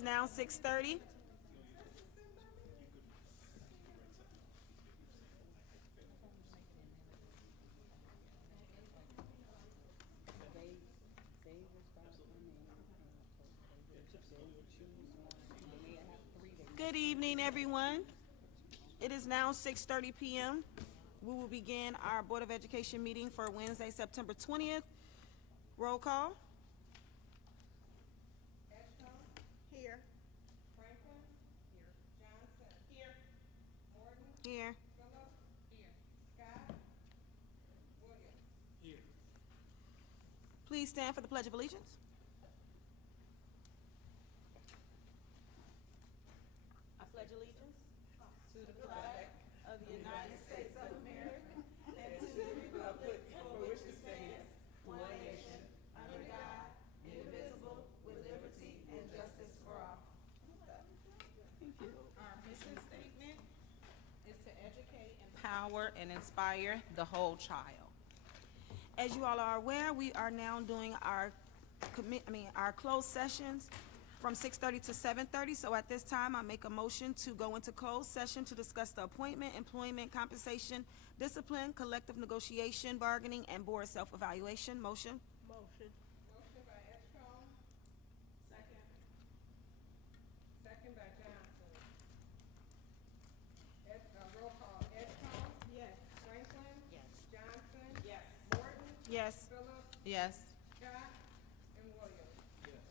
is now 6:30. Good evening, everyone. It is now 6:30 p.m. We will begin our Board of Education meeting for Wednesday, September 20th. Roll call. Edgecombe, Here. Franklin, here. Johnson, here. Morton, Here. Phillips, here. Scott, Williams. Here. Please stand for the Pledge of Allegiance. I pledge allegiance to the flag of the United States of America and to the republic for which it stands, one nation, under God, indivisible, with liberty and justice for all. Our mission statement is to educate, empower, and inspire the whole child. As you all are aware, we are now doing our our closed sessions from 6:30 to 7:30. So at this time, I make a motion to go into closed session to discuss the appointment, employment, compensation, discipline, collective negotiation, bargaining, and board self-evaluation. Motion. Motion by Edgecombe. Second. Second by Johnson. Roll call. Edgecombe. Yes. Franklin. Yes. Johnson. Yes. Morton. Yes. Phillips. Yes. Scott, and Williams. Yes.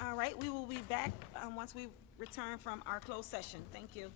All right, we will be back once we return from our closed session. Thank you.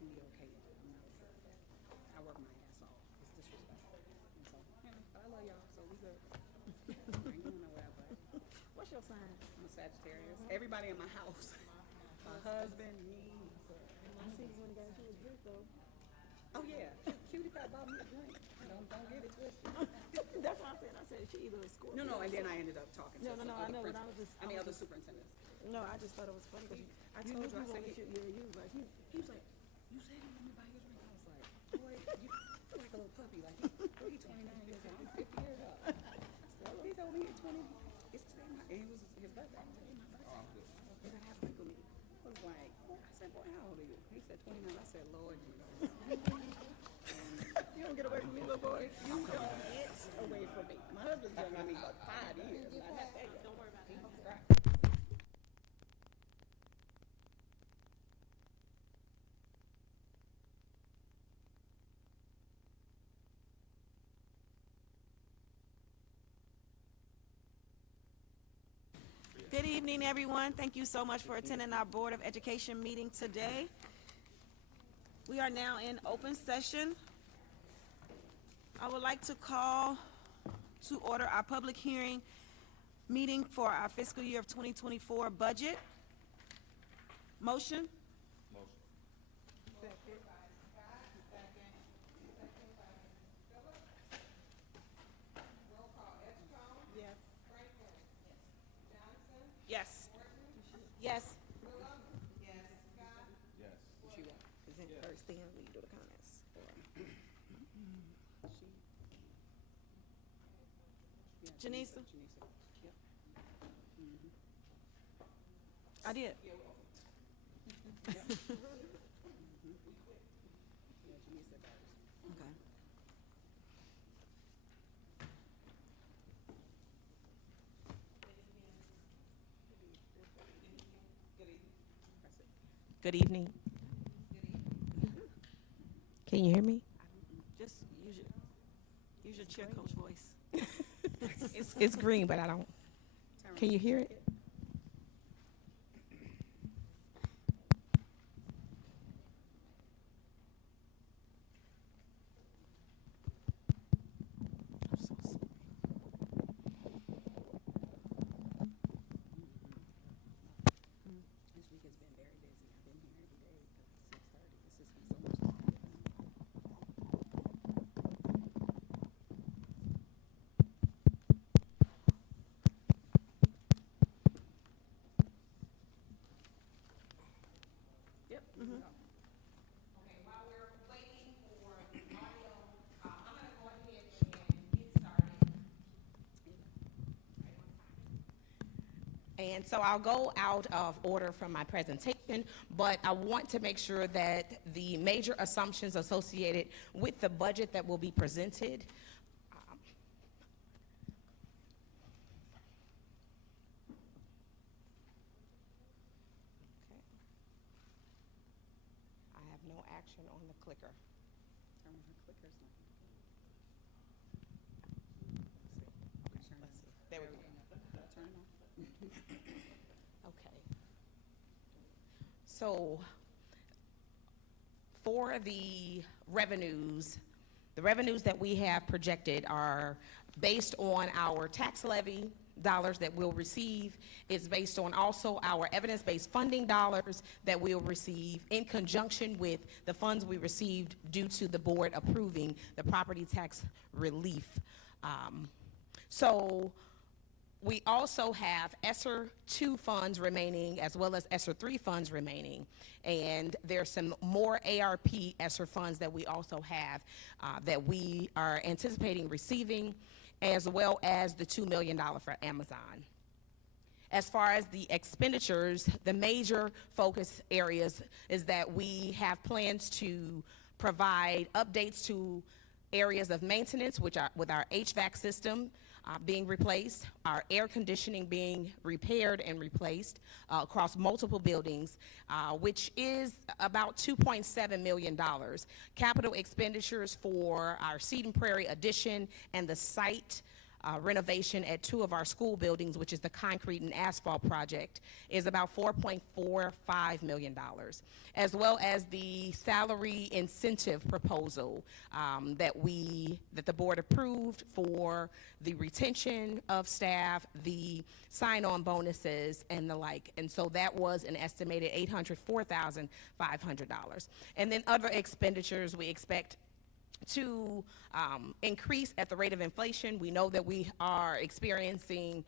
can be okay with it. I'm not okay with that. I work my ass off. It's disrespectful. And so, but I love y'all, so we good. I ain't going nowhere, but What's your sign? I'm a Sagittarius. Everybody in my house. My husband, me. I see you when got you a drink though. Oh yeah, Cutie Pie bought me a drink. Don't get it twisted. That's what I said. I said she either a Scorpio. No, and then I ended up talking to No, some I other know, but I was principals. just- I mean, I other was superintendents. No, I just thought it was funny because I told you, I said, you was like, he was like, you said you let me buy your drink. I was like, boy, you feel like a little puppy. Like, he 29 years old. I'm 50 years old. He told me he's 20. It's today, and it was his birthday. Today, my birthday. You gotta have a drink with me. I was like, I said, boy, how old are you? He said 29. I said, Lord, you don't get away from me, little boy. you don't get away from me. My husband's younger than me about 5 years. Don't worry about it. Good evening, everyone. Thank you so much for attending our Board of Education meeting today. We are now in open session. I would like to call to order our public hearing meeting for our fiscal year of 2024 budget. Motion? Yes. Yes. She won. Present first, then we do the comments. Janisa? Janisa. Yep. I did. Yeah, Janisa first. Okay. That's it. Good evening. Can you hear me? Just use your chair coach voice. It's green, but I don't. Can you hear it? I'm so sorry. This week has been very busy. I've been here every day because it's 6:30. This has been so much longer. Yep. Okay, while we're waiting for the audio, I'm gonna go ahead and get started. And so I'll go out of order from my presentation, but I want to make sure that the major assumptions associated with the budget that will be presented, okay. I have no action on the clicker. Turn on her clicker's not. Let's see. There we go. Turn it on. Okay. So, for the revenues that we have projected are based on our tax levy dollars that we'll receive. It's based on also our evidence-based funding dollars that we'll receive in conjunction with the funds we received due to the board approving the property tax relief. So, we also have ESSER 2 funds remaining as well as ESSER 3 funds remaining. And there's some more ARP ESSER funds that we also have that we are anticipating receiving, as well as the $2 million for Amazon. As far as the expenditures, the major focus areas is that we have plans to provide updates to areas of maintenance, which are with our HVAC system being replaced, our air conditioning being repaired and replaced across multiple buildings, which is about $2.7 million. Capital expenditures for our Seton Prairie addition and the site renovation at 2 of our school buildings, which is the concrete and asphalt project, is about $4.45 million, as well as the salary incentive proposal that the board approved for the retention of staff, the sign-on bonuses, and the like. And so that was an estimated $804,500. And then other expenditures we expect to increase at the rate of inflation. We know that we are experiencing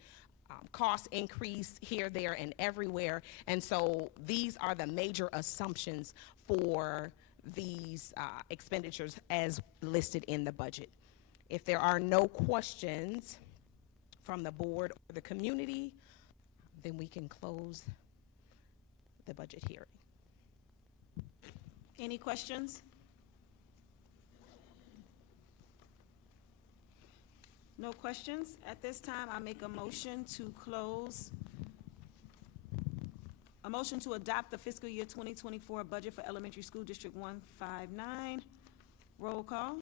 cost increase here, there, and everywhere. And so these are the major assumptions for these expenditures as listed in the budget. If there are no questions from the board or the community, then we can close the budget hearing. Any questions? No questions? At this time, I make a motion to adopt the fiscal year 2024 budget for Elementary School District 159. Roll call.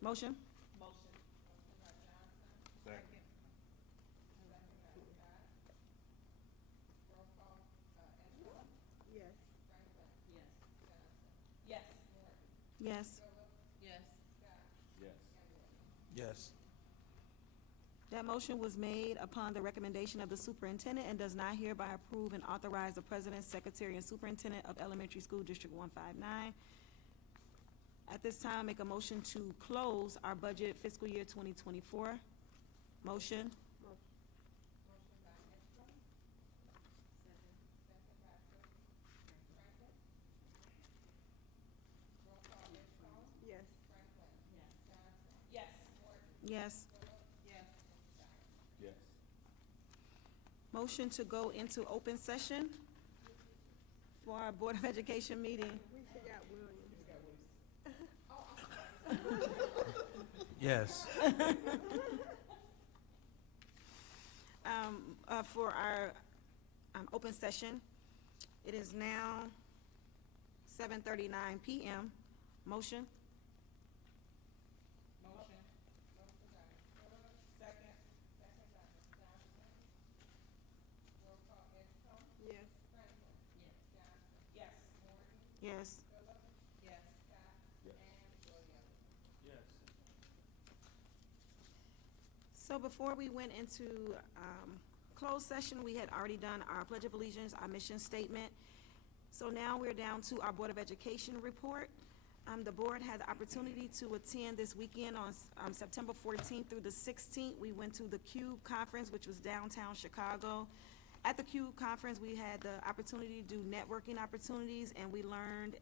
Motion? Yes. Yes. That motion was made upon the recommendation of the superintendent and does not hereby approve and authorize the president, secretary, and superintendent of Elementary School District 159. At this time, make a motion to close our budget fiscal year 2024. Motion? Yes. Yes. Motion to go into open session for our Board of Education meeting. Yes. For our open session, it is now 7:39 p.m. Motion? Yes. So before we went into closed session, we had already done our Pledge of Allegiance, our mission statement. So now we're down to our Board of Education report. The board had the opportunity to attend this weekend on September 14th through the 16th. We went to the CUBE conference, which was downtown Chicago. At the CUBE conference, we had the opportunity to do networking opportunities, and we learned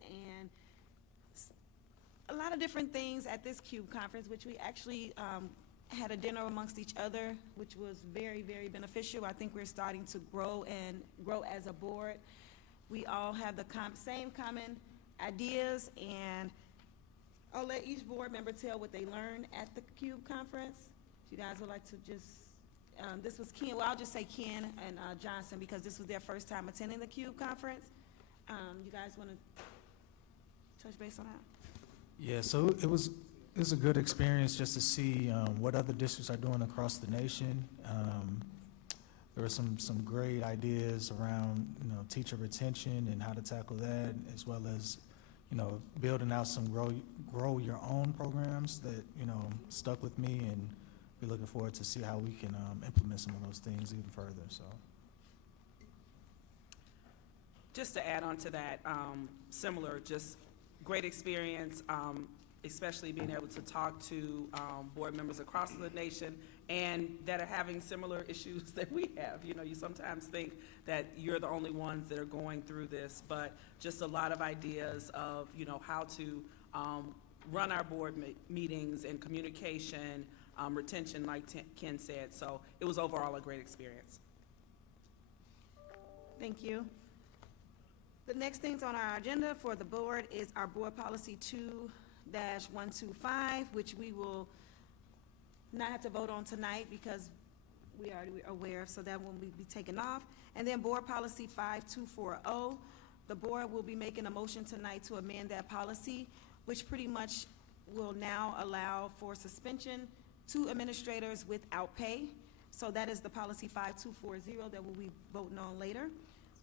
a lot of different things at this CUBE conference, which we actually had a dinner amongst each other, which was very, very beneficial. I think we're starting to grow as a board. We all have the same common ideas, and I'll let each board member tell what they learned at the CUBE conference. If you guys would like to just, this was Ken, well, I'll just say Ken and Johnson, because this was their first time attending the CUBE conference. You guys want to touch base on that? Yeah, so it was a good experience just to see what other districts are doing across the nation. There were some great ideas around, teacher retention and how to tackle that, as well as, building out some grow your own programs that, stuck with me, and be looking forward to see how we can implement some of those things even further, so. Just to add on to that, similar, just great experience, especially being able to talk to board members across the nation and that are having similar issues that we have. You sometimes think that you're the only ones that are going through this, but just a lot of ideas of, how to run our board meetings and communication, retention, like Ken said. So it was overall a great experience. Thank you. The next things on our agenda for the board is our board policy 2-125, which we will not have to vote on tonight because we are already aware, so that will be taken off. And then board policy 5240, the board will be making a motion tonight to amend that policy, which pretty much will now allow for suspension to administrators without pay. So that is the policy 5240 that we'll be voting on later.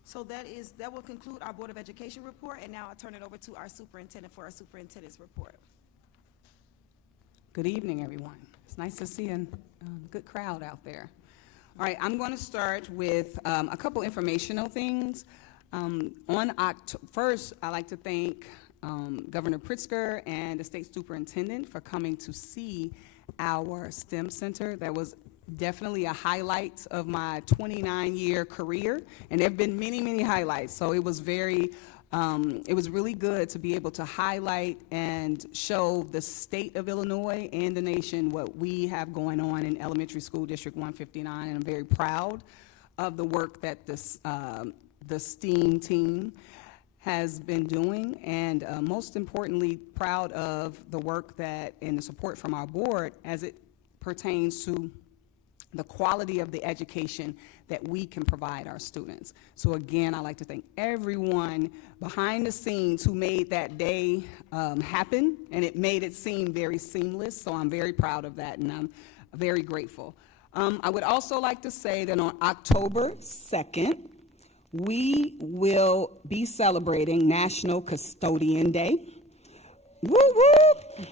So that will conclude our Board of Education report, and now I'll turn it over to our superintendent for our superintendent's report. Good evening, everyone. It's nice to see a good crowd out there. All right, I'm going to start with a couple informational things. First, I'd like to thank Governor Pritzker and the state superintendent for coming to see our STEM center. That was definitely a highlight of my 29-year career, and there have been many, many highlights. So it was really good to be able to highlight and show the state of Illinois and the nation what we have going on in Elementary School District 159, and I'm very proud of the work that the STEAM team has been doing, and most importantly, proud of the work that and the support from our board as it pertains to the quality of the education that we can provide our students. So again, I'd like to thank everyone behind the scenes who made that day happen, and it made it seem very seamless, so I'm very proud of that, and I'm very grateful. I would also like to say that on October 2nd, we will be celebrating National Custodian Day. Woo woo!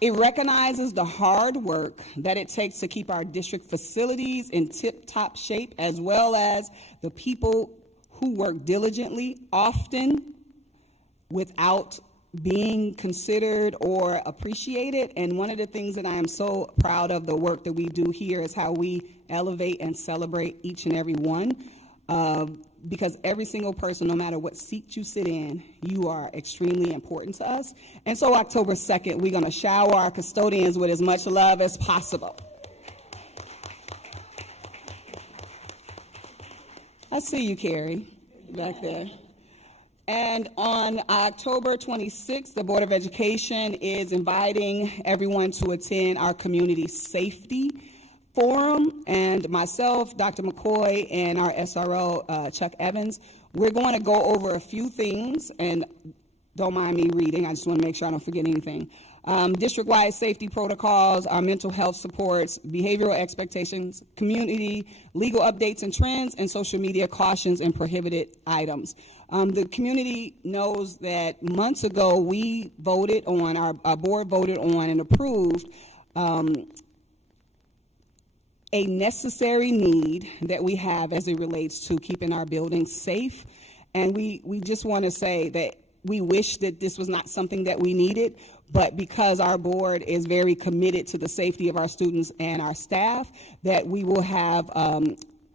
It recognizes the hard work that it takes to keep our district facilities in tip-top shape, as well as the people who work diligently, often without being considered or appreciated. And one of the things that I am so proud of the work that we do here is how we elevate and celebrate each and every one. Because every single person, no matter what seat you sit in, you are extremely important to us. And so October 2nd, we're going to shower our custodians with as much love as possible. I see you, Carrie, back there. And on October 26th, the Board of Education is inviting everyone to attend our community safety forum, and myself, Dr. McCoy, and our SRO, Chuck Evans, we're going to go over a few things, and don't mind me reading, I just want to make sure I don't forget anything. District-wide safety protocols, our mental health supports, behavioral expectations, community, legal updates and trends, and social media cautions and prohibited items. The community knows that months ago we voted on, our board voted on and approved a necessary need that we have as it relates to keeping our buildings safe. And we just want to say that we wish that this was not something that we needed, but because our board is very committed to the safety of our students and our staff, that we will have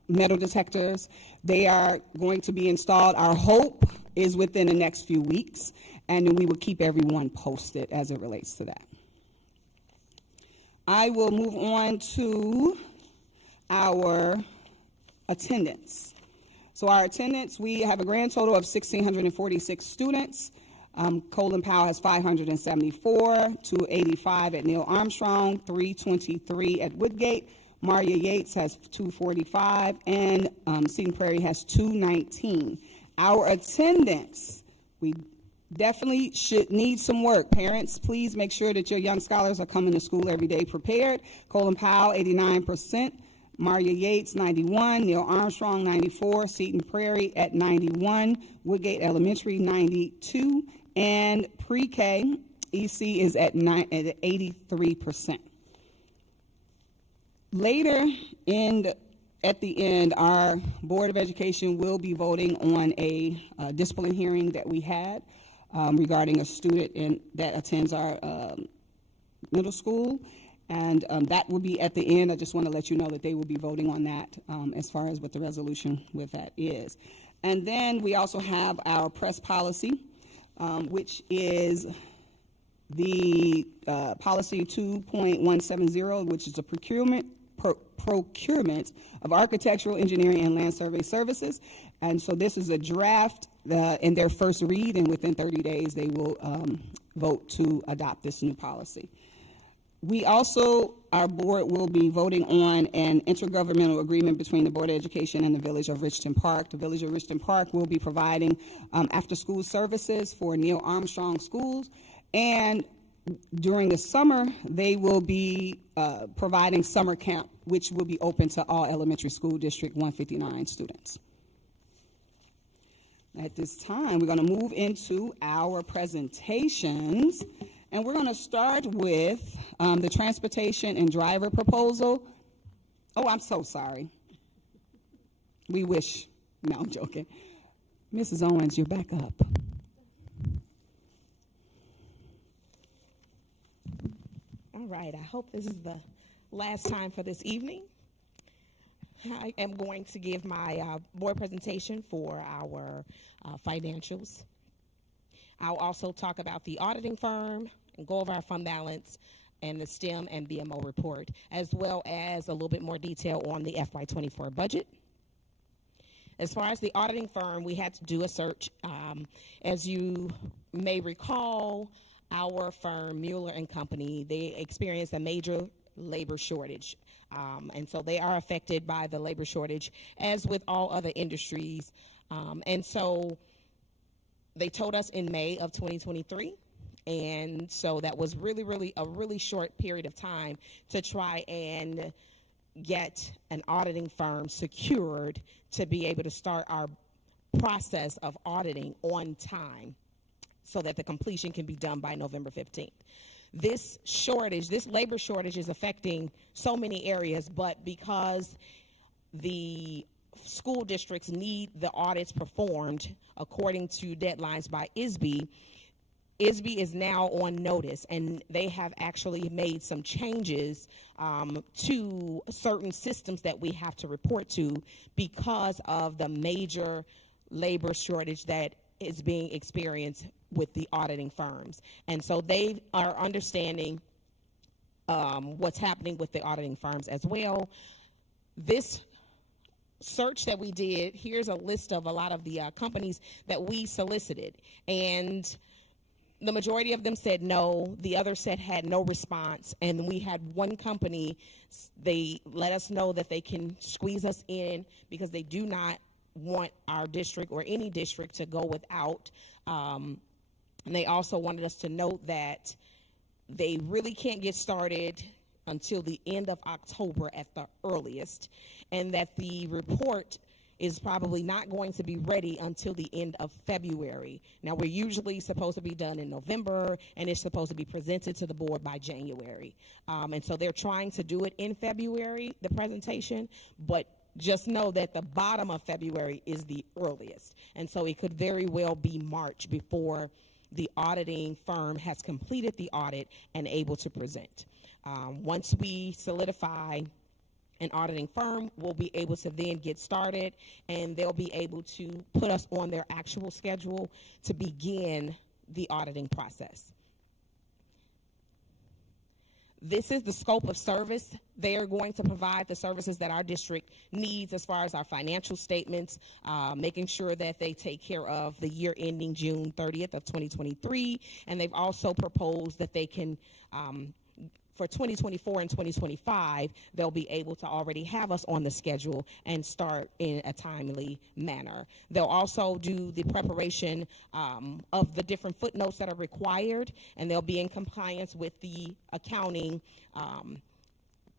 metal detectors. They are going to be installed. Our hope is within the next few weeks, and we will keep everyone posted as it relates to that. I will move on to our attendance. So our attendance, we have a grand total of 1,646 students. Colin Powell has 574, 285 at Neil Armstrong, 323 at Woodgate. Maria Yates has 245, and Seton Prairie has 219. Our attendance, we definitely should need some work. Parents, please make sure that your young scholars are coming to school every day prepared. Colin Powell, 89%. Maria Yates, 91, Neil Armstrong, 94, Seton Prairie at 91, Woodgate Elementary, 92, and pre-K, EC is at 83%. Later, at the end, our Board of Education will be voting on a discipline hearing that we had regarding a student that attends our middle school. And that will be at the end. I just want to let you know that they will be voting on that as far as what the resolution with that is. And then we also have our press policy, which is the policy 2.170, which is the procurement of architectural, engineering, and land survey services. And so this is a draft in their first read, and within 30 days they will vote to adopt this new policy. We also, our board will be voting on an intergovernmental agreement between the Board of Education and the Village of Richton Park. The Village of Richton Park will be providing after-school services for Neil Armstrong schools, and during the summer, they will be providing summer camp, which will be open to all elementary school District 159 students. At this time, we're going to move into our presentations, and we're going to start with the transportation and driver proposal. Oh, I'm so sorry. We wish. No, I'm joking. Mrs. Owens, you're back up. All right, I hope this is the last time for this evening. I am going to give my board presentation for our financials. I'll also talk about the auditing firm and go over our fund balance and the STEM and BMO report, as well as a little bit more detail on the FY24 budget. As far as the auditing firm, we had to do a search. As you may recall, our firm, Mueller and Company, they experienced a major labor shortage. And so they are affected by the labor shortage, as with all other industries. And so they told us in May of 2023. And so that was really a really short period of time to try and get an auditing firm secured to be able to start our process of auditing on time so that the completion can be done by November 15th. This shortage, this labor shortage is affecting so many areas, but because the school districts need the audits performed according to deadlines by ESB, ESB is now on notice, and they have actually made some changes to certain systems that we have to report to because of the major labor shortage that is being experienced with the auditing firms. And so they are understanding what's happening with the auditing firms as well. This search that we did, here's a list of a lot of the companies that we solicited, and the majority of them said no. The other said had no response, and we had one company, they let us know that they can squeeze us in because they do not want our district or any district to go without. And they also wanted us to note that they really can't get started until the end of October at the earliest, and that the report is probably not going to be ready until the end of February. Now, we're usually supposed to be done in November, and it's supposed to be presented to the board by January. And so they're trying to do it in February, the presentation, but just know that the bottom of February is the earliest. And so it could very well be March before the auditing firm has completed the audit and able to present. Once we solidify an auditing firm, we'll be able to then get started, and they'll be able to put us on their actual schedule to begin the auditing process. This is the scope of service. They are going to provide the services that our district needs as far as our financial statements, making sure that they take care of the year ending June 30th of 2023. And they've also proposed that they can, for 2024 and 2025, they'll be able to already have us on the schedule and start in a timely manner. They'll also do the preparation of the different footnotes that are required, and they'll be in compliance with the accounting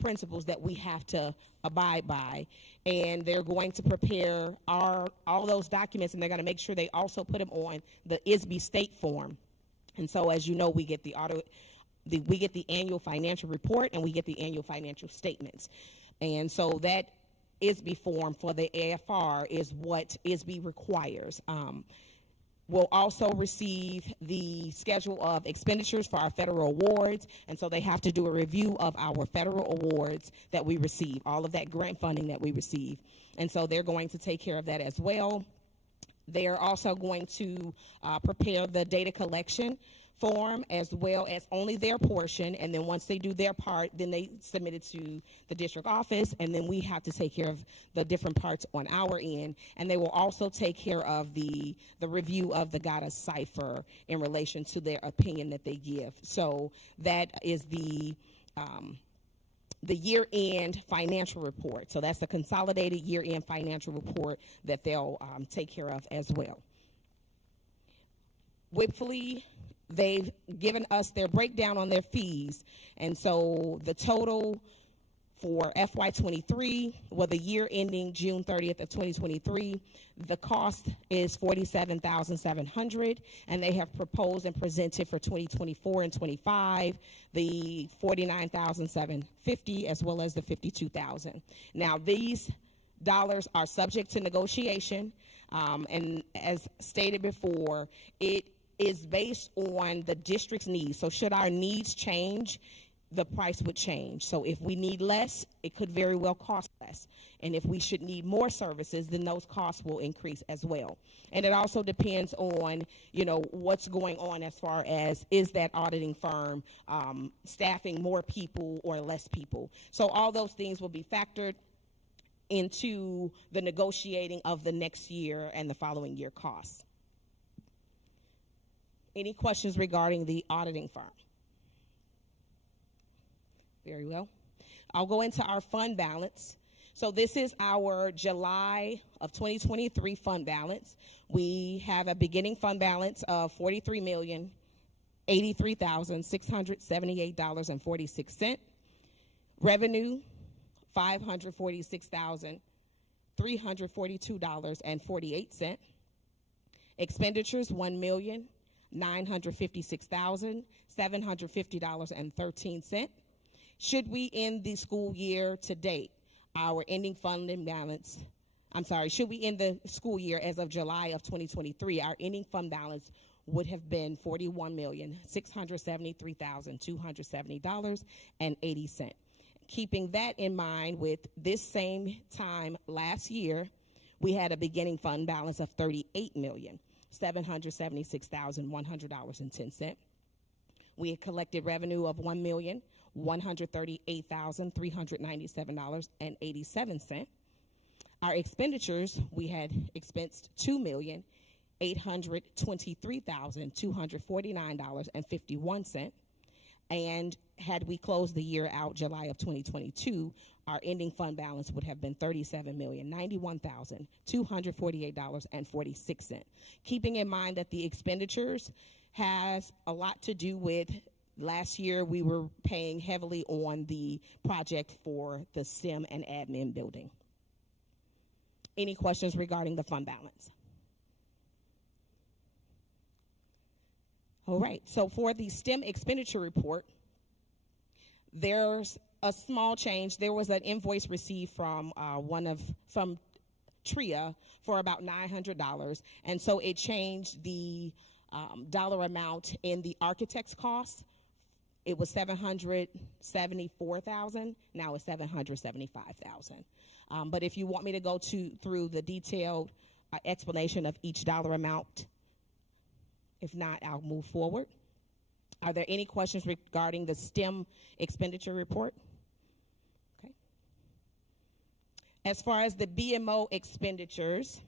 principles that we have to abide by. And they're going to prepare all those documents, and they're going to make sure they also put them on the ISB state form. And so, as you know, we get the we get the annual financial report, and we get the annual financial statements. And so that ISB form for the AFR is what ISB requires. We'll also receive the schedule of expenditures for our federal awards, and so they have to do a review of our federal awards that we receive, all of that grant funding that we receive. And so they're going to take care of that as well. They're also going to prepare the data collection form, as well as only their portion, and then once they do their part, then they submit it to the district office, and then we have to take care of the different parts on our end. And they will also take care of the review of the GATA cipher in relation to their opinion that they give. So that is the the year-end financial report. So that's a consolidated year-end financial report that they'll take care of as well. Whipfully, they've given us their breakdown on their fees. And so the total for FY23, well, the year ending June 30th of 2023, the cost is $47,700, and they have proposed and presented for 2024 and 25 the $49,750 as well as the $52,000. Now these dollars are subject to negotiation, and as stated before, it is based on the district's needs. So should our needs change, the price would change. So if we need less, it could very well cost less. And if we should need more services, then those costs will increase as well. And it also depends on, you know, what's going on as far as, is that auditing firm staffing more people or less people? So all those things will be factored into the negotiating of the next year and the following year costs. Any questions regarding the auditing firm? Very well. I'll go into our fund balance. So this is our July of 2023 fund balance. We have a beginning fund balance of $43,083,678.46. Revenue, $546,342.48. Expenditures, $1,956,750.13. Should we end the school year to date, our ending funding balance, should we end the school year as of July of 2023, our ending fund balance would have been $41,673,270.80. Keeping that in mind, with this same time last year, we had a beginning fund balance of $38,776,100.10. We had collected revenue of $1,138,397.87. Our expenditures, we had expensed $2,823,249.51. And had we closed the year out July of 2022, our ending fund balance would have been $37,091,248.46. Keeping in mind that the expenditures has a lot to do with last year we were paying heavily on the project for the STEM and admin building. Any questions regarding the fund balance? All right, so for the STEM expenditure report, there's a small change. There was an invoice received from TRIA for about $900, and so it changed the dollar amount in the architect's cost. It was $774,000. Now it's $775,000. But if you want me to go through the detailed explanation of each dollar amount, if not, I'll move forward. Are there any questions regarding the STEM expenditure report? Okay. As far as the BMO expenditures,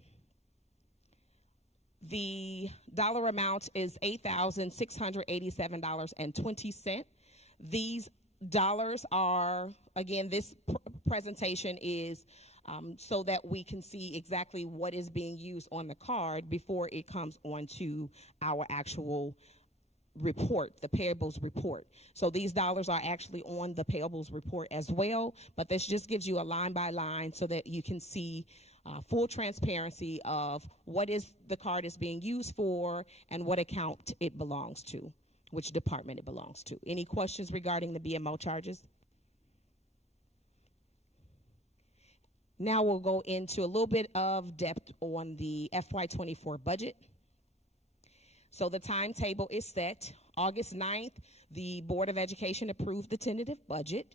the dollar amount is $8,687.20. These dollars are, again, this presentation is so that we can see exactly what is being used on the card before it comes onto our actual report, the payables report. So these dollars are actually on the payables report as well, but this just gives you a line by line so that you can see full transparency of what is the card is being used for and what account it belongs to, which department it belongs to. Any questions regarding the BMO charges? Now we'll go into a little bit of depth on the FY24 budget. So the timetable is set. August 9th, the Board of Education approved the tentative budget.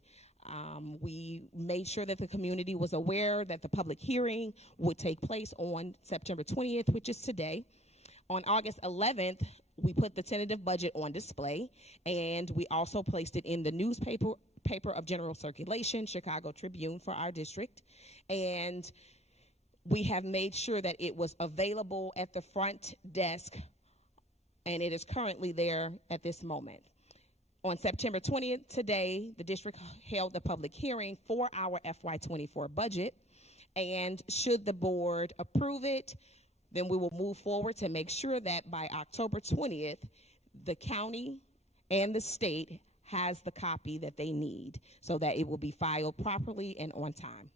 We made sure that the community was aware that the public hearing would take place on September 20th, which is today. On August 11th, we put the tentative budget on display, and we also placed it in the newspaper of general circulation, Chicago Tribune, for our district. And we have made sure that it was available at the front desk, and it is currently there at this moment. On September 20th, today, the district held the public hearing for our FY24 budget. And should the board approve it, then we will move forward to make sure that by October 20th, the county and the state has the copy that they need so that it will be filed properly and on time.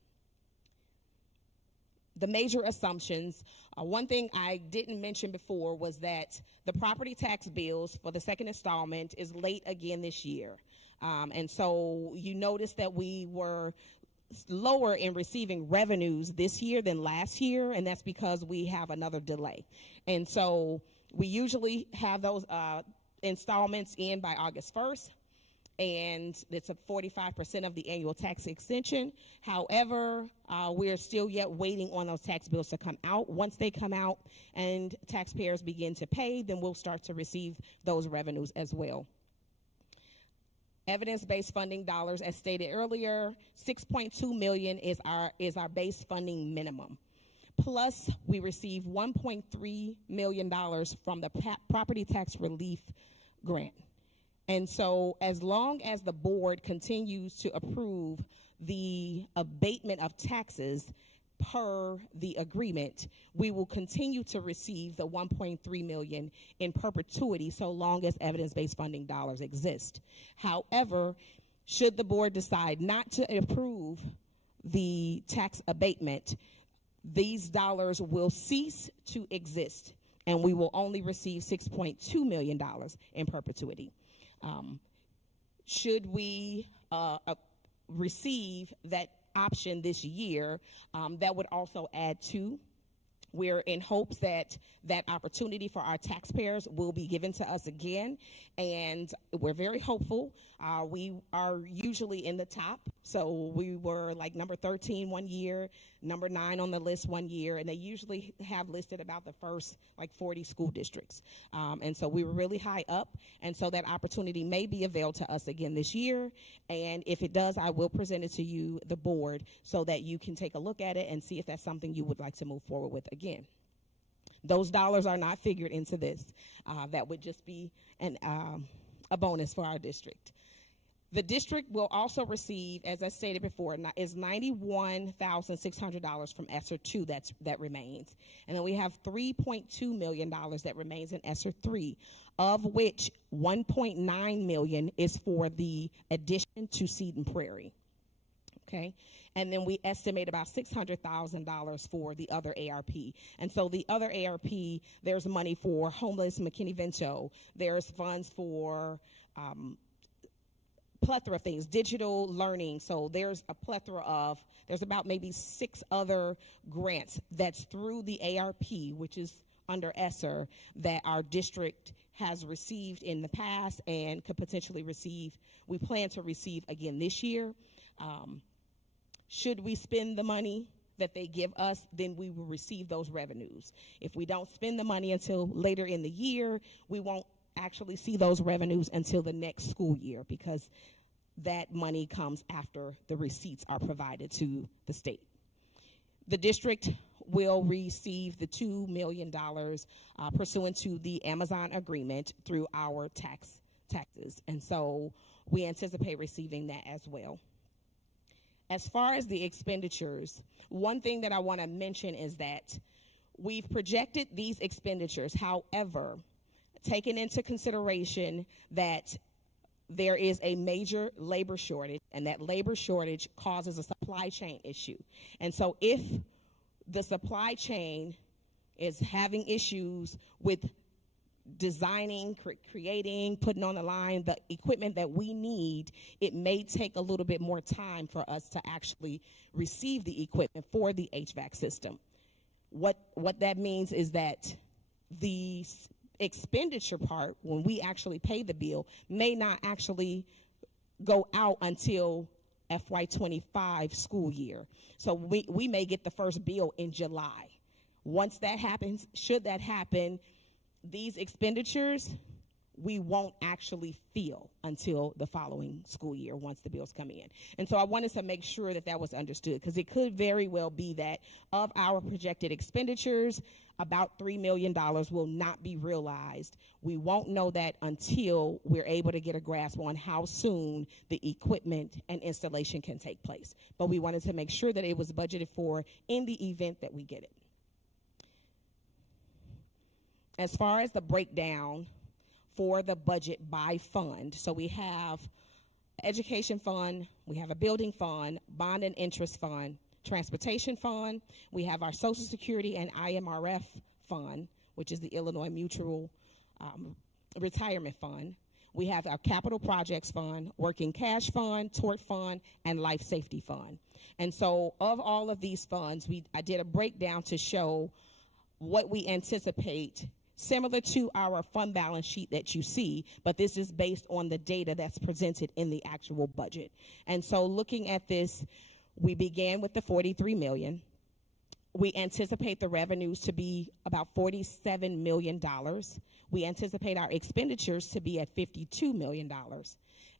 The major assumptions, one thing I didn't mention before was that the property tax bills for the second installment is late again this year. And so you notice that we were lower in receiving revenues this year than last year, and that's because we have another delay. And so we usually have those installments in by August 1st. And it's a 45% of the annual tax extension. However, we're still yet waiting on those tax bills to come out. Once they come out and taxpayers begin to pay, then we'll start to receive those revenues as well. Evidence-based funding dollars, as stated earlier, $6.2 million is our base funding minimum. Plus, we receive $1.3 million from the property tax relief grant. And so as long as the board continues to approve the abatement of taxes per the agreement, we will continue to receive the $1.3 million in perpetuity so long as evidence-based funding dollars exist. However, should the board decide not to approve the tax abatement, these dollars will cease to exist and we will only receive $6.2 million in perpetuity. Should we receive that option this year, that would also add to. We're in hopes that that opportunity for our taxpayers will be given to us again, and we're very hopeful. We are usually in the top, so we were like number 13 one year, number 9 on the list one year, and they usually have listed about the first like 40 school districts. And so we were really high up, and so that opportunity may be availed to us again this year, and if it does, I will present it to you, the board, so that you can take a look at it and see if that's something you would like to move forward with again. Those dollars are not figured into this. That would just be a bonus for our district. The district will also receive, as I stated before, is $91,600 from ESSER 2 that remains. And then we have $3.2 million that remains in ESSER 3, of which $1.9 million is for the addition to Seed and Prairie. Okay, and then we estimate about $600,000 for the other ARP. And so the other ARP, there's money for homeless McKinney-Vento. There's funds for plethora of things, digital learning. So there's a plethora of, there's about maybe 6 other grants that's through the ARP, which is under ESSER, that our district has received in the past and could potentially receive, we plan to receive again this year. Should we spend the money that they give us, then we will receive those revenues. If we don't spend the money until later in the year, we won't actually see those revenues until the next school year, because that money comes after the receipts are provided to the state. The district will receive the $2 million pursuant to the Amazon agreement through our taxes. And so we anticipate receiving that as well. As far as the expenditures, one thing that I want to mention is that we've projected these expenditures. However, taking into consideration that there is a major labor shortage, and that labor shortage causes a supply chain issue. And so if the supply chain is having issues with designing, creating, putting on the line the equipment that we need, it may take a little bit more time for us to actually receive the equipment for the HVAC system. What that means is that the expenditure part, when we actually pay the bill, may not actually go out until FY25 school year. So we may get the first bill in July. Once that happens, should that happen, these expenditures we won't actually feel until the following school year once the bills come in. And so I wanted to make sure that that was understood, because it could very well be that of our projected expenditures, about $3 million will not be realized. We won't know that until we're able to get a grasp on how soon the equipment and installation can take place. But we wanted to make sure that it was budgeted for in the event that we get it. As far as the breakdown for the budget by fund, so we have education fund, we have a building fund, bond and interest fund, transportation fund, we have our Social Security and IMRF fund, which is the Illinois Mutual Retirement Fund. We have our capital projects fund, working cash fund, tort fund, and life safety fund. And so of all of these funds, I did a breakdown to show what we anticipate, similar to our fund balance sheet that you see, but this is based on the data that's presented in the actual budget. And so looking at this, we began with the $43 million. We anticipate the revenues to be about $47 million. We anticipate our expenditures to be at $52 million.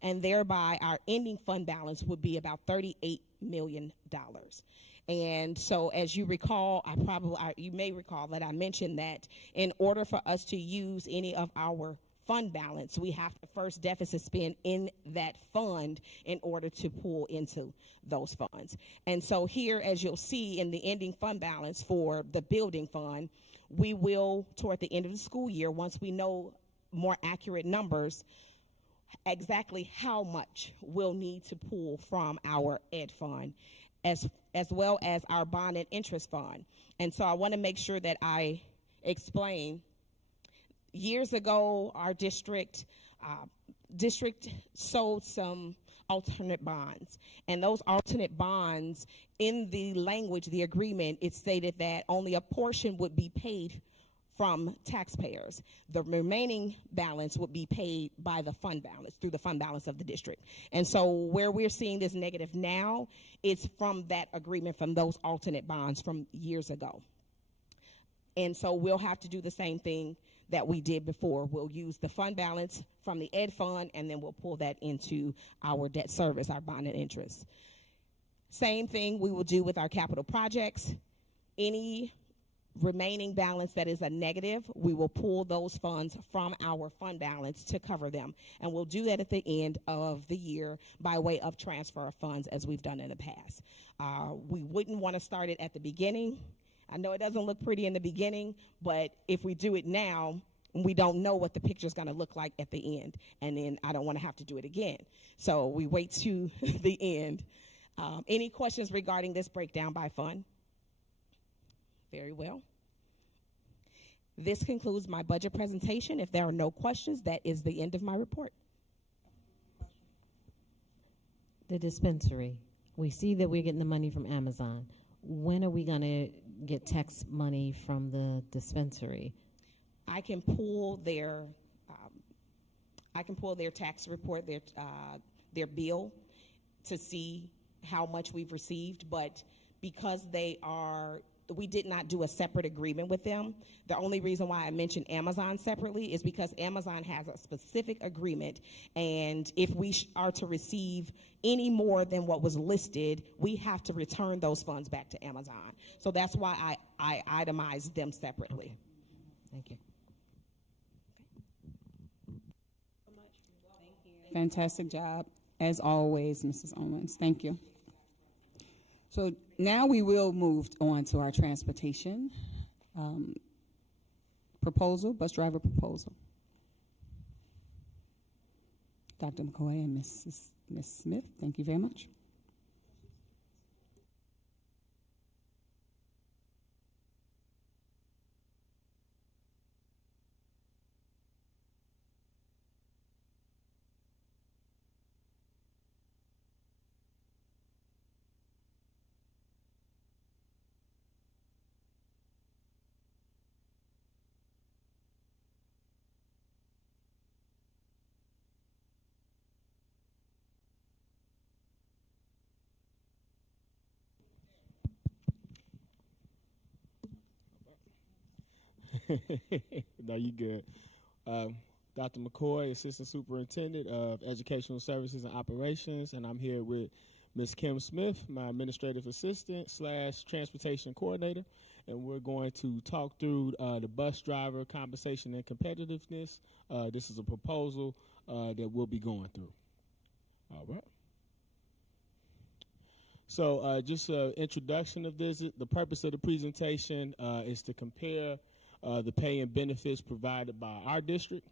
And thereby our ending fund balance would be about $38 million. And so, as you recall, you may recall that I mentioned that in order for us to use any of our fund balance, we have to first deficit spend in that fund in order to pull into those funds. And so here, as you'll see in the ending fund balance for the building fund, we will, toward the end of the school year, once we know more accurate numbers, exactly how much we'll need to pull from our ed fund, as well as our bond and interest fund. And so I want to make sure that I explain. Years ago, our district sold some alternate bonds. And those alternate bonds, in the language, the agreement, it stated that only a portion would be paid from taxpayers. The remaining balance would be paid by the fund balance, through the fund balance of the district. And so where we're seeing this negative now, it's from that agreement, from those alternate bonds from years ago. And so we'll have to do the same thing that we did before. We'll use the fund balance from the ed fund, and then we'll pull that into our debt service, our bond and interest. Same thing we will do with our capital projects. Any remaining balance that is a negative, we will pull those funds from our fund balance to cover them. And we'll do that at the end of the year by way of transfer of funds, as we've done in the past. We wouldn't want to start it at the beginning. I know it doesn't look pretty in the beginning, but if we do it now, we don't know what the picture is going to look like at the end. And then I don't want to have to do it again. So we wait to the end. Any questions regarding this breakdown by fund? Very well. This concludes my budget presentation. If there are no questions, that is the end of my report. The dispensary. We see that we're getting the money from Amazon. When are we going to get tax money from the dispensary? I can pull their tax report, their bill, to see how much we've received, but because we did not do a separate agreement with them. The only reason why I mentioned Amazon separately is because Amazon has a specific agreement, and if we are to receive any more than what was listed, we have to return those funds back to Amazon. So that's why I itemized them separately. Thank you. Fantastic job, as always, Mrs. Owens. Thank you. So now we will move on to our transportation proposal, bus driver proposal. Dr. McCoy and Ms. Smith, thank you very much. No, you good. Dr. McCoy, Assistant Superintendent of Educational Services and Operations, and I'm here with Ms. Kim Smith, my Administrative Assistant / Transportation Coordinator, and we're going to talk through the bus driver compensation and competitiveness. This is a proposal that we'll be going through. All right. So just an introduction of this. The purpose of the presentation is to compare the pay and benefits provided by our district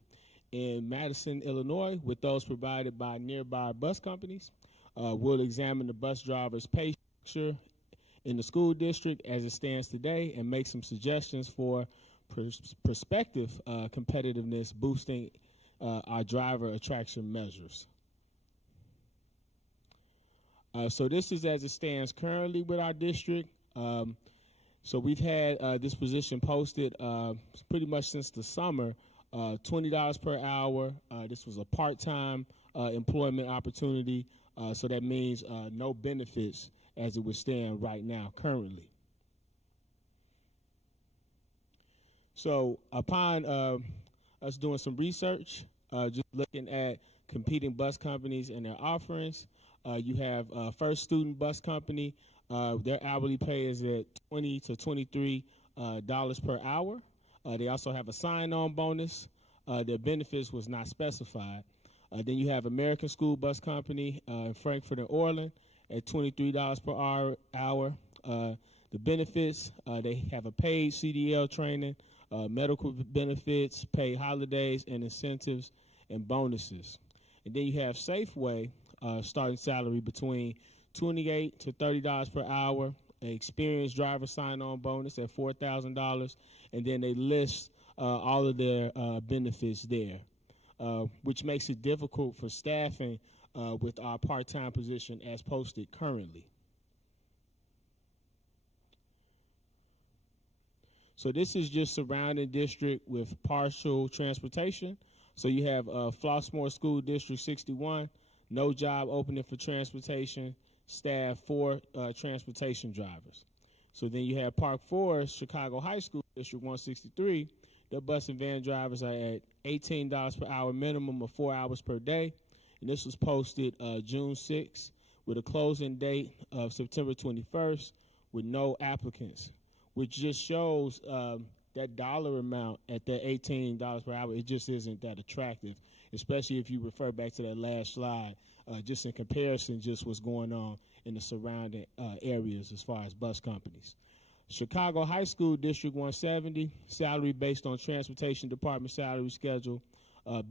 in Madison, Illinois, with those provided by nearby bus companies. We'll examine the bus driver's pay structure in the school district as it stands today and make some suggestions for prospective competitiveness boosting our driver attraction measures. So this is as it stands currently with our district. So we've had this position posted pretty much since the summer, $20 per hour. This was a part-time employment opportunity, so that means no benefits as it would stand right now currently. So upon us doing some research, just looking at competing bus companies and their offerings, you have First Student Bus Company. Their hourly pay is at $20 to $23 per hour. They also have a sign-on bonus. Their benefits was not specified. Then you have American School Bus Company in Frankfurt and Orland at $23 per hour. The benefits, they have a paid CDL training, medical benefits, paid holidays, and incentives and bonuses. And then you have Safeway, starting salary between $28 to $30 per hour, an experienced driver sign-on bonus at $4,000, and then they list all of their benefits there, which makes it difficult for staffing with our part-time position as posted currently. So this is just surrounding district with partial transportation. So you have Flossmoor School District 61, no job opening for transportation, staff 4 transportation drivers. So then you have Park Forest, Chicago High School District 163. Their bus and van drivers are at $18 per hour minimum of 4 hours per day. And this was posted June 6th with a closing date of September 21st with no applicants, which just shows that dollar amount at that $18 per hour, it just isn't that attractive, especially if you refer back to that last slide, just in comparison, just what's going on in the surrounding areas as far as bus companies. Chicago High School District 170, salary based on Transportation Department salary schedule,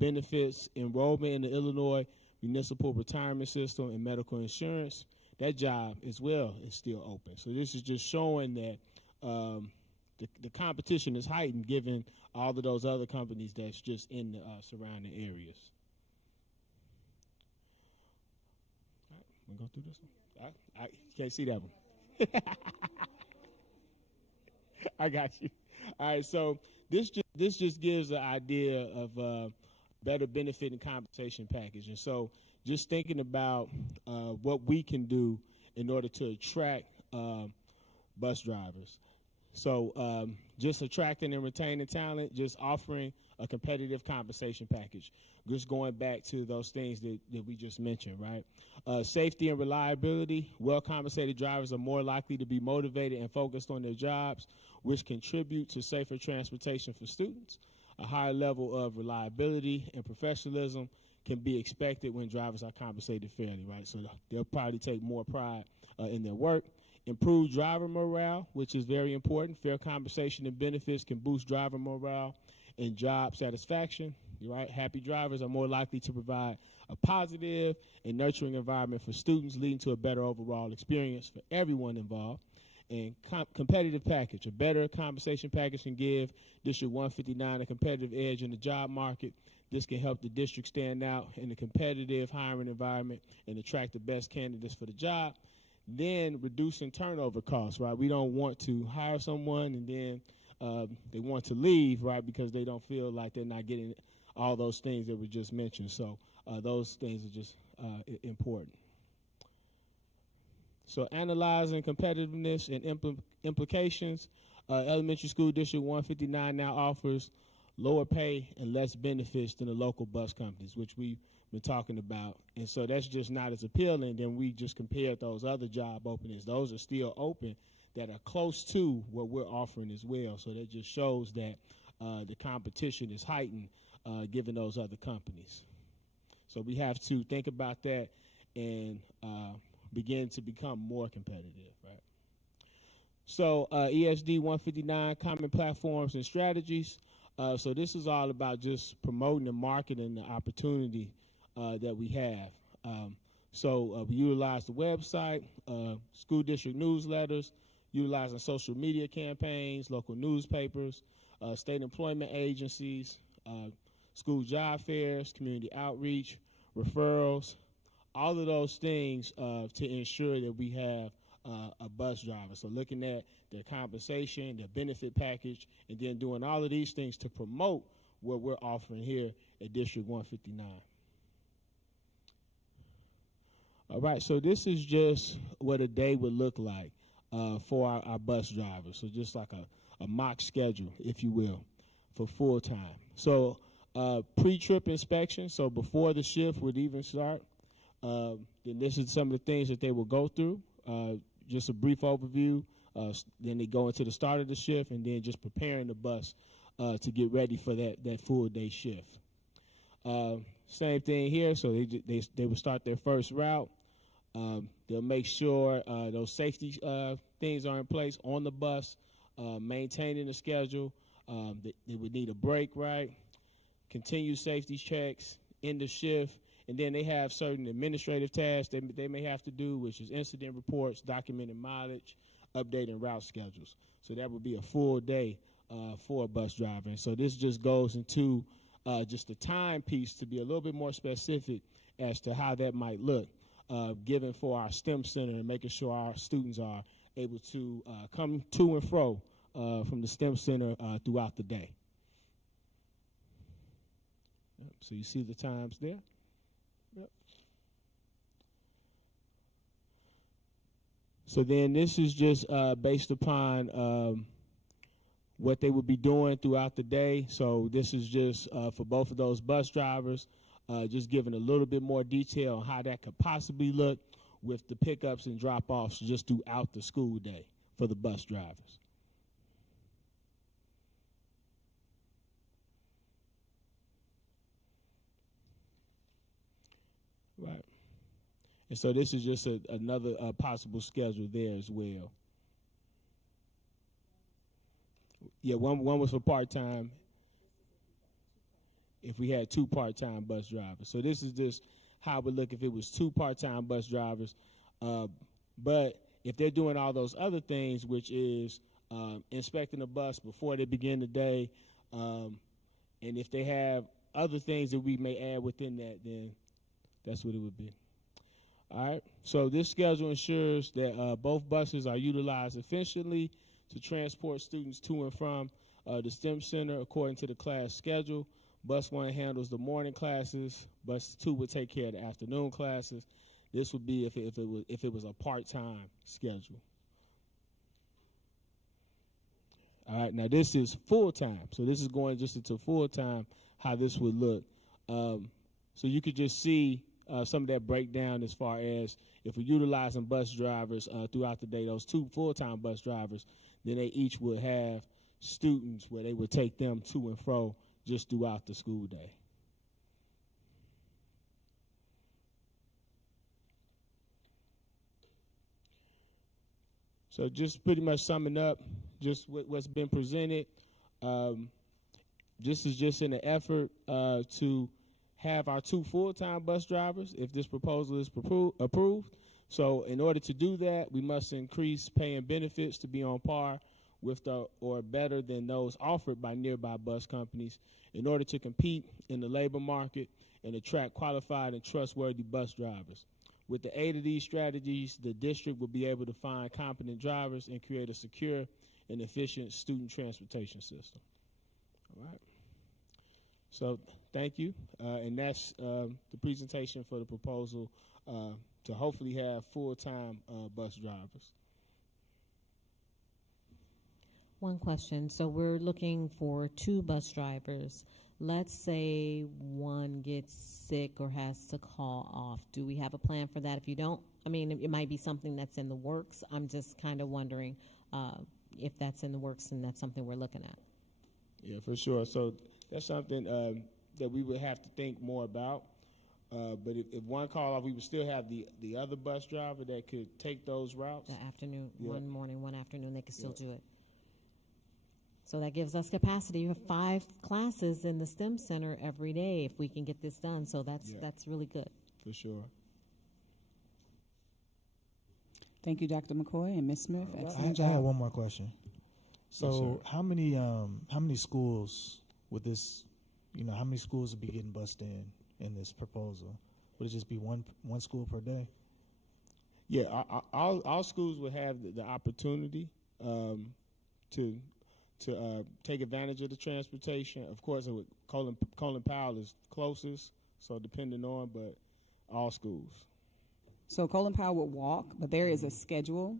benefits, enrollment in the Illinois Municipal Retirement System, and medical insurance. That job as well is still open. So this is just showing that the competition is heightened given all of those other companies that's just in the surrounding areas. All right, we'll go through this one. I can't see that one. I got you. All right, so this just gives an idea of better benefit and compensation package. And so just thinking about what we can do in order to attract bus drivers. So just attracting and retaining talent, just offering a competitive compensation package. Just going back to those things that we just mentioned, right? Safety and reliability. Well-compensated drivers are more likely to be motivated and focused on their jobs, which contribute to safer transportation for students. A higher level of reliability and professionalism can be expected when drivers are compensated fairly, right? So they'll probably take more pride in their work. Improved driver morale, which is very important. Fair compensation and benefits can boost driver morale and job satisfaction, right? Happy drivers are more likely to provide a positive and nurturing environment for students, leading to a better overall experience for everyone involved. And competitive package, a better compensation package can give District 159 a competitive edge in the job market. This can help the district stand out in a competitive hiring environment and attract the best candidates for the job. Then reducing turnover costs, right? We don't want to hire someone and then they want to leave, right, because they don't feel like they're not getting all those things that we just mentioned. So those things are just important. So analyzing competitiveness and implications, Elementary School District 159 now offers lower pay and less benefits than the local bus companies, which we've been talking about. And so that's just not as appealing. Then we just compared those other job openings. Those are still open that are close to what we're offering as well. So that just shows that the competition is heightened given those other companies. So we have to think about that and begin to become more competitive, right? So ESD 159, Common Platforms and Strategies. So this is all about just promoting and marketing the opportunity that we have. So we utilize the website, school district newsletters, utilizing social media campaigns, local newspapers, state employment agencies, school job fairs, community outreach, referrals, all of those things to ensure that we have a bus driver. So looking at their compensation, their benefit package, and then doing all of these things to promote what we're offering here at District 159. All right, so this is just what a day would look like for our bus drivers. So just like a mock schedule, if you will, for full time. So pre-trip inspection, so before the shift would even start, then this is some of the things that they will go through. Just a brief overview. Then they go into the start of the shift, and then just preparing the bus to get ready for that full day shift. Same thing here. So they will start their first route. They'll make sure those safety things are in place on the bus, maintaining the schedule. They would need a break, right? Continue safety checks in the shift. And then they have certain administrative tasks they may have to do, which is incident reports, documenting mileage, updating route schedules. So that would be a full day for a bus driver. And so this just goes into just the time piece to be a little bit more specific as to how that might look, given for our STEM center and making sure our students are able to come to and fro from the STEM center throughout the day. So you see the times there. Yep. So then this is just based upon what they would be doing throughout the day. So this is just for both of those bus drivers, just giving a little bit more detail on how that could possibly look with the pickups and drop-offs just throughout the school day for the bus drivers. Right. And so this is just another possible schedule there as well. Yeah, one was for part-time if we had 2 part-time bus drivers. So this is just how it would look if it was 2 part-time bus drivers. But if they're doing all those other things, which is inspecting the bus before they begin the day, and if they have other things that we may add within that, then that's what it would be. All right, so this schedule ensures that both buses are utilized efficiently to transport students to and from the STEM Center according to the class schedule. Bus 1 handles the morning classes. Bus 2 would take care of the afternoon classes. This would be if it was a part-time schedule. All right, now this is full-time. So this is going just into full-time, how this would look. So you could just see some of that breakdown as far as if we're utilizing bus drivers throughout the day, those 2 full-time bus drivers, then they each would have students where they would take them to and fro just throughout the school day. So just pretty much summing up just what's been presented, this is just in an effort to have our 2 full-time bus drivers if this proposal is approved. So in order to do that, we must increase pay and benefits to be on par with or better than those offered by nearby bus companies in order to compete in the labor market and attract qualified and trustworthy bus drivers. With the aid of these strategies, the district will be able to find competent drivers and create a secure and efficient student transportation system. All right. So thank you. And that's the presentation for the proposal to hopefully have full-time bus drivers. One question. So we're looking for 2 bus drivers. Let's say one gets sick or has to call off. Do we have a plan for that? If you don't, I mean, it might be something that's in the works. I'm just kind of wondering if that's in the works and that's something we're looking at. Yeah, for sure. So that's something that we would have to think more about. But if one call off, we would still have the other bus driver that could take those routes. The afternoon, Yeah. one morning, one afternoon, they can still Yeah. do it. So that gives us capacity for 5 classes in the STEM Center every day if we can get this done. So that's really good. For sure. Thank you, Dr. McCoy and Ms. Smith. I Excellent have job. one more question. So how many schools would this, how many schools would be getting bused in this proposal? Would it just be one school per day? Yeah, all schools would have the opportunity to take advantage of the transportation. Of course, Colin Powell is closest, so depending on, but all schools. So Colin Powell would walk, but there is a schedule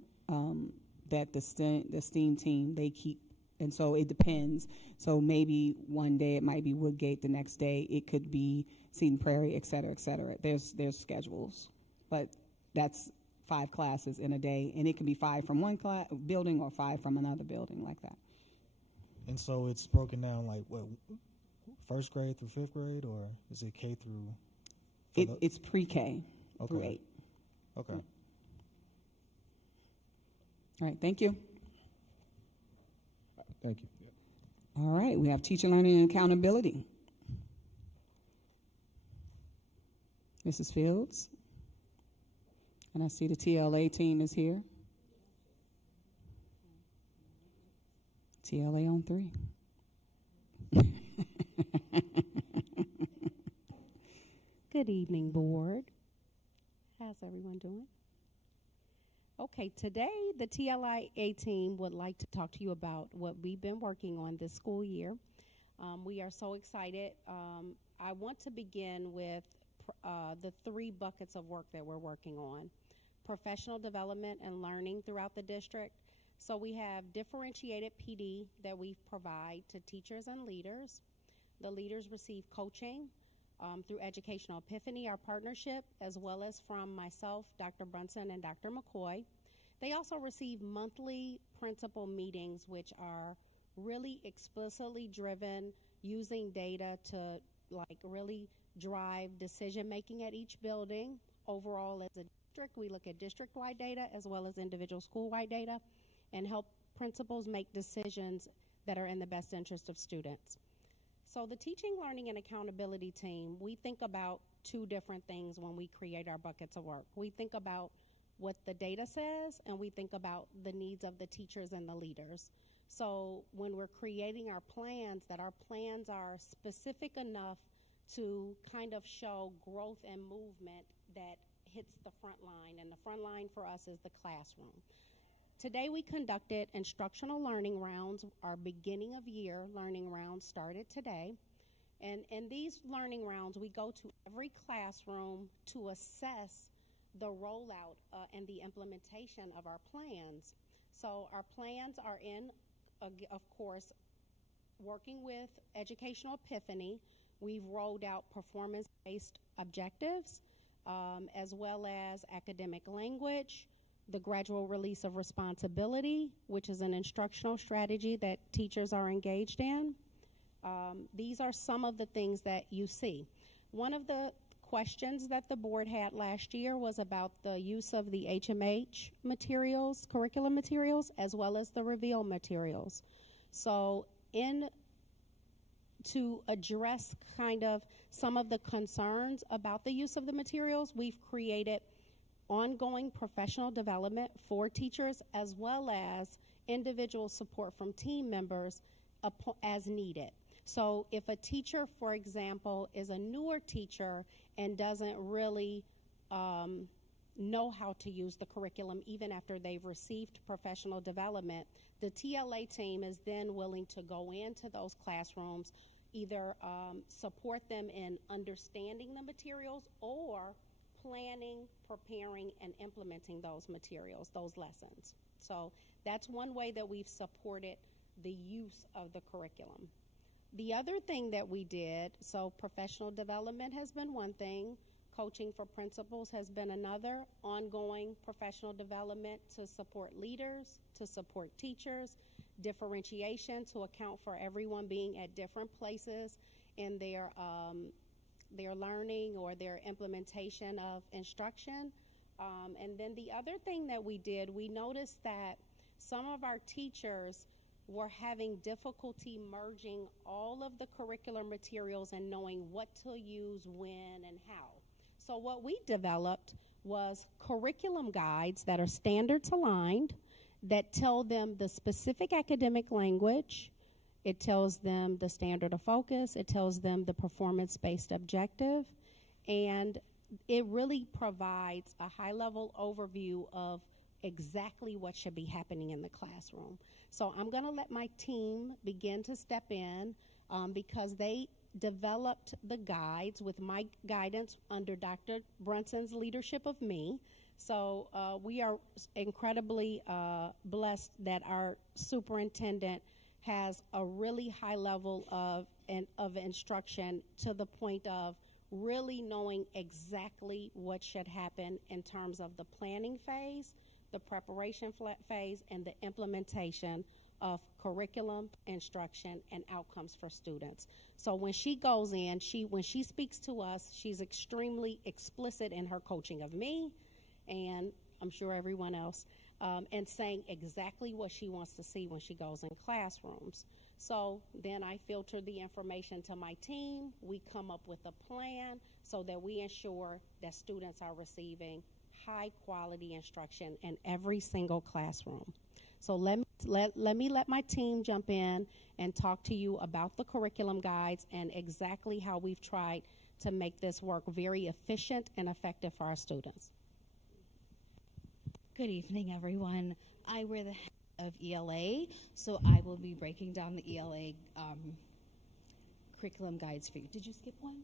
that the STEAM team, they keep, and so it depends. So maybe one day it might be Woodgate, the next day it could be Seton Prairie, et cetera, et cetera. There's schedules, but that's 5 classes in a day, and it can be 5 from one building or 5 from another building, like that. And so it's broken down like what, 1st grade through 5th grade, or is it K through? It's pre-K through 8. Okay. All right, thank you. Thank you. All right, we have teacher learning and accountability. Mrs. Fields. And I see the TLA team is here. TLA on 3. Good evening, board. How's everyone doing? Okay, today the TLIA team would like to talk to you about what we've been working on this school year. We are so excited. I want to begin with the 3 buckets of work that we're working on. Professional development and learning throughout the district. So we have differentiated PD that we provide to teachers and leaders. The leaders receive coaching through Educational Epiphany, our partnership, as well as from myself, Dr. Brunson, and Dr. McCoy. They also receive monthly principal meetings, which are really explicitly driven, using data to really drive decision making at each building. Overall, as a district, we look at district-wide data as well as individual school-wide data and help principals make decisions that are in the best interest of students. So the teaching, learning, and accountability team, we think about 2 different things when we create our buckets of work. We think about what the data says, and we think about the needs of the teachers and the leaders. So when we're creating our plans, that our plans are specific enough to kind of show growth and movement that hits the front line, and the front line for us is the classroom. Today we conducted instructional learning rounds. Our beginning of year learning rounds started today. And in these learning rounds, we go to every classroom to assess the rollout and the implementation of our plans. So our plans are in, of course, working with Educational Epiphany. We've rolled out performance-based objectives, as well as academic language, the gradual release of responsibility, which is an instructional strategy that teachers are engaged in. These are some of the things that you see. One of the questions that the board had last year was about the use of the HMH materials, curriculum materials, as well as the reveal materials. So to address kind of some of the concerns about the use of the materials, we've created ongoing professional development for teachers, as well as individual support from team members as needed. So if a teacher, for example, is a newer teacher and doesn't really know how to use the curriculum even after they've received professional development, the TLA team is then willing to go into those classrooms, either support them in understanding the materials or planning, preparing, and implementing those materials, those lessons. So that's one way that we've supported the use of the curriculum. The other thing that we did, so professional development has been one thing, coaching for principals has been another, ongoing professional development to support leaders, to support teachers, differentiation to account for everyone being at different places in their learning or their implementation of instruction. And then the other thing that we did, we noticed that some of our teachers were having difficulty merging all of the curricular materials and knowing what to use when and how. So what we developed was curriculum guides that are standards aligned, that tell them the specific academic language, it tells them the standard of focus, it tells them the performance-based objective, and it really provides a high-level overview of exactly what should be happening in the classroom. So I'm going to let my team begin to step in because they developed the guides with my guidance under Dr. Brunson's leadership of me. So we are incredibly blessed that our superintendent has a really high level of instruction to the point of really knowing exactly what should happen in terms of the planning phase, the preparation phase, and the implementation of curriculum, instruction, and outcomes for students. So when she goes in, when she speaks to us, she's extremely explicit in her coaching of me, and I'm sure everyone else, and saying exactly what she wants to see when she goes in classrooms. So then I filter the information to my team. We come up with a plan so that we ensure that students are receiving high quality instruction in every single classroom. So let me let my team jump in and talk to you about the curriculum guides and exactly how we've tried to make this work very efficient and effective for our students. Good evening, everyone. I wear the hat of ELA, so I will be breaking down the ELA curriculum guides for you. Did you skip one?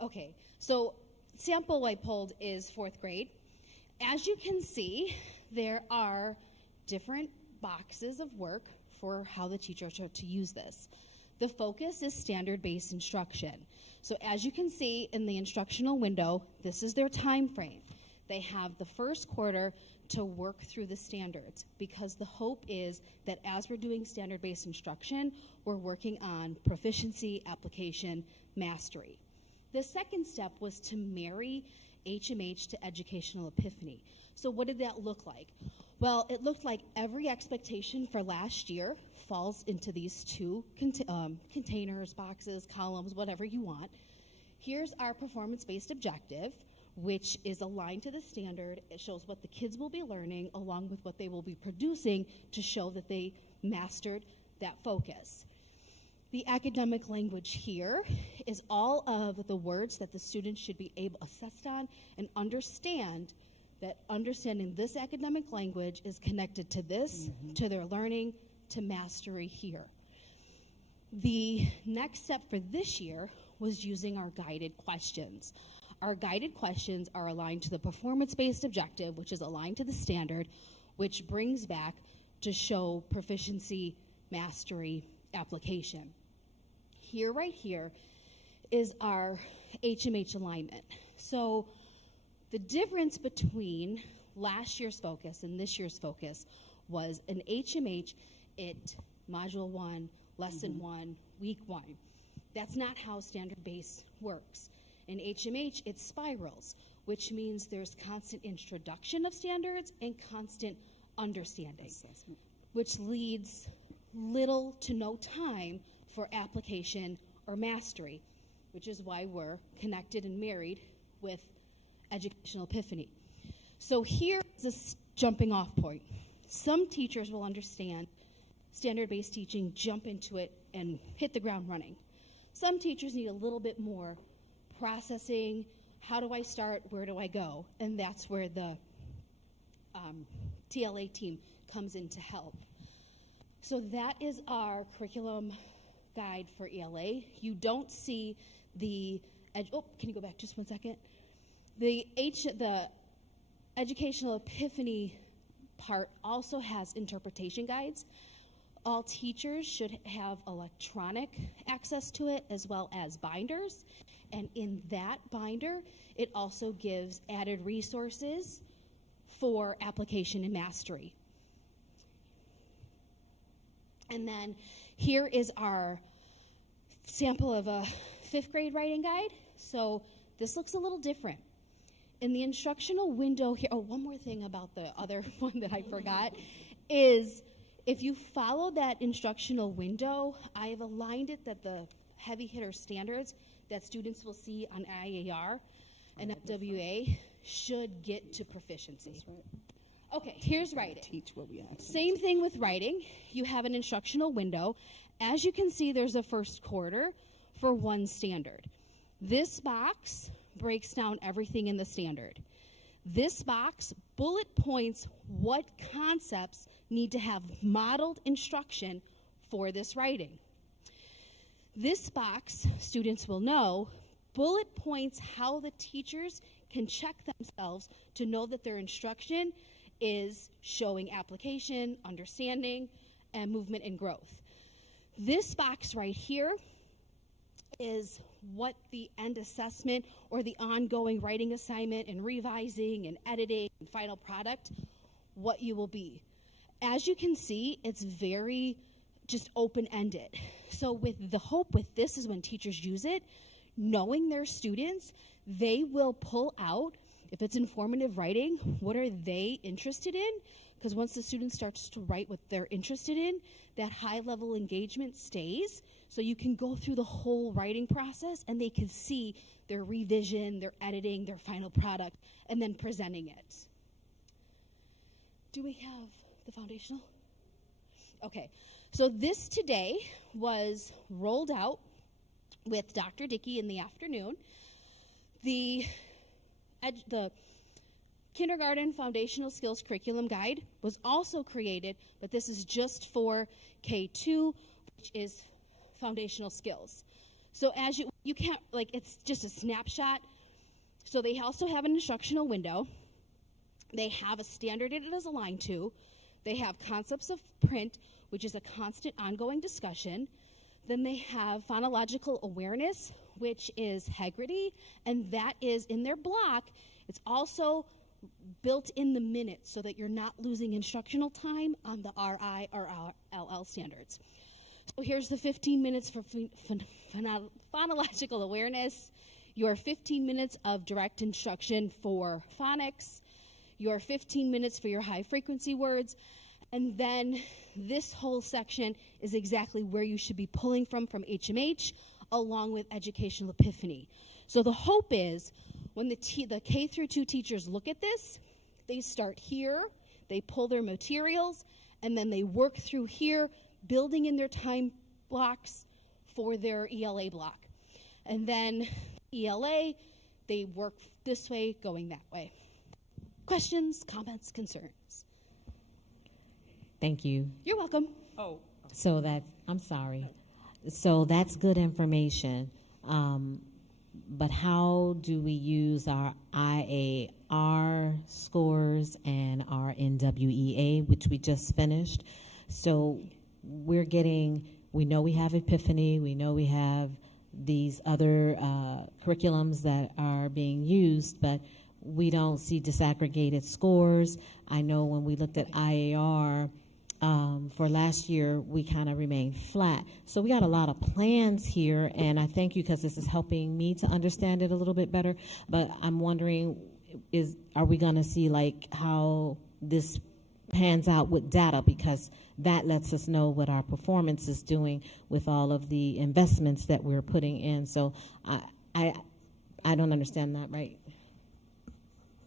Okay, so sample I pulled is 4th grade. As you can see, there are different boxes of work for how the teachers are to use this. The focus is standard-based instruction. So as you can see in the instructional window, this is their time frame. They have the first quarter to work through the standards because the hope is that as we're doing standard-based instruction, we're working on proficiency, application, mastery. The second step was to marry HMH to educational epiphany. So what did that look like? Well, it looked like every expectation for last year falls into these two containers, boxes, columns, whatever you want. Here's our performance-based objective, which is aligned to the standard. It shows what the kids will be learning along with what they will be producing to show that they mastered that focus. The academic language here is all of the words that the students should be able assessed on and understand that understanding this academic language is connected to this, to their learning, to mastery here. The next step for this year was using our guided questions. Our guided questions are aligned to the performance-based objective, which is aligned to the standard, which brings back to show proficiency, mastery, application. Here, right here, is our HMH alignment. So the difference between last year's focus and this year's focus was an HMH at Module 1, Lesson 1, Week 1. That's not how standard base works. In HMH, it spirals, which means there's constant introduction of standards and constant understanding, assessment, which leads little to no time for application or mastery, which is why we're connected and married with educational epiphany. So here's a jumping off point. Some teachers will understand standard-based teaching, jump into it, and hit the ground running. Some teachers need a little bit more processing. How do I start? Where do I go? And that's where the TLA team comes in to help. So that is our curriculum guide for ELA. You don't see the, can you go back just 1 second? The educational epiphany part also has interpretation guides. All teachers should have electronic access to it as well as binders. And in that binder, it also gives added resources for application and mastery. And then here is our sample of a 5th grade writing guide. So this looks a little different. In the instructional window here, oh, one more thing about the other one that I forgot is if you follow that instructional window, I have aligned it that the heavy hitter standards that students will see on IAR and FWA should get to proficiency. That's right. Okay, here's writing. Teach what we have. Same thing with writing. You have an instructional window. As you can see, there's a first quarter for one standard. This box breaks down everything in the standard. This box bullet points what concepts need to have modeled instruction for this writing. This box, students will know, bullet points how the teachers can check themselves to know that their instruction is showing application, understanding, and movement and growth. This box right here is what the end assessment or the ongoing writing assignment and revising and editing and final product, what you will be. As you can see, it's very just open-ended. So with the hope with this is when teachers use it, knowing their students, they will pull out, if it's informative writing, what are they interested in? Because once the student starts to write what they're interested in, that high-level engagement stays. So you can go through the whole writing process and they can see their revision, their editing, their final product, and then presenting it. Do we have the foundational? Okay, so this today was rolled out with Dr. Dickey in the afternoon. The Kindergarten Foundational Skills Curriculum Guide was also created, but this is just for K2, which is foundational skills. So as you can't, like, it's just a snapshot. So they also have an instructional window. They have a standard it is aligned to. They have concepts of print, which is a constant ongoing discussion. Then they have phonological awareness, which is Heggerty, and that is in their block. It's also built in the minutes so that you're not losing instructional time on the RI or LL standards. So here's the 15 minutes for phonological awareness, your 15 minutes of direct instruction for phonics, your 15 minutes for your high frequency words, and then this whole section is exactly where you should be pulling from HMH, along with educational epiphany. So the hope is when the K through 2 teachers look at this, they start here, they pull their materials, and then they work through here, building in their time blocks for their ELA block. And then ELA, they work this way, going that way. Questions, comments, concerns? Thank you. You're welcome. Oh, So I'm sorry. So that's good information. But how do we use our IAR scores and our NWEA, which we just finished? So we know we have Epiphany, we know we have these other curriculums that are being used, but we don't see disaggregated scores. I know when we looked at IAR, for last year, we kind of remained flat. So we got a lot of plans here, and I thank you because this is helping me to understand it a little bit better. But I'm wondering, are we going to see like how this pans out with data, because that lets us know what our performance is doing with all of the investments that we're putting in. So I don't understand that, right?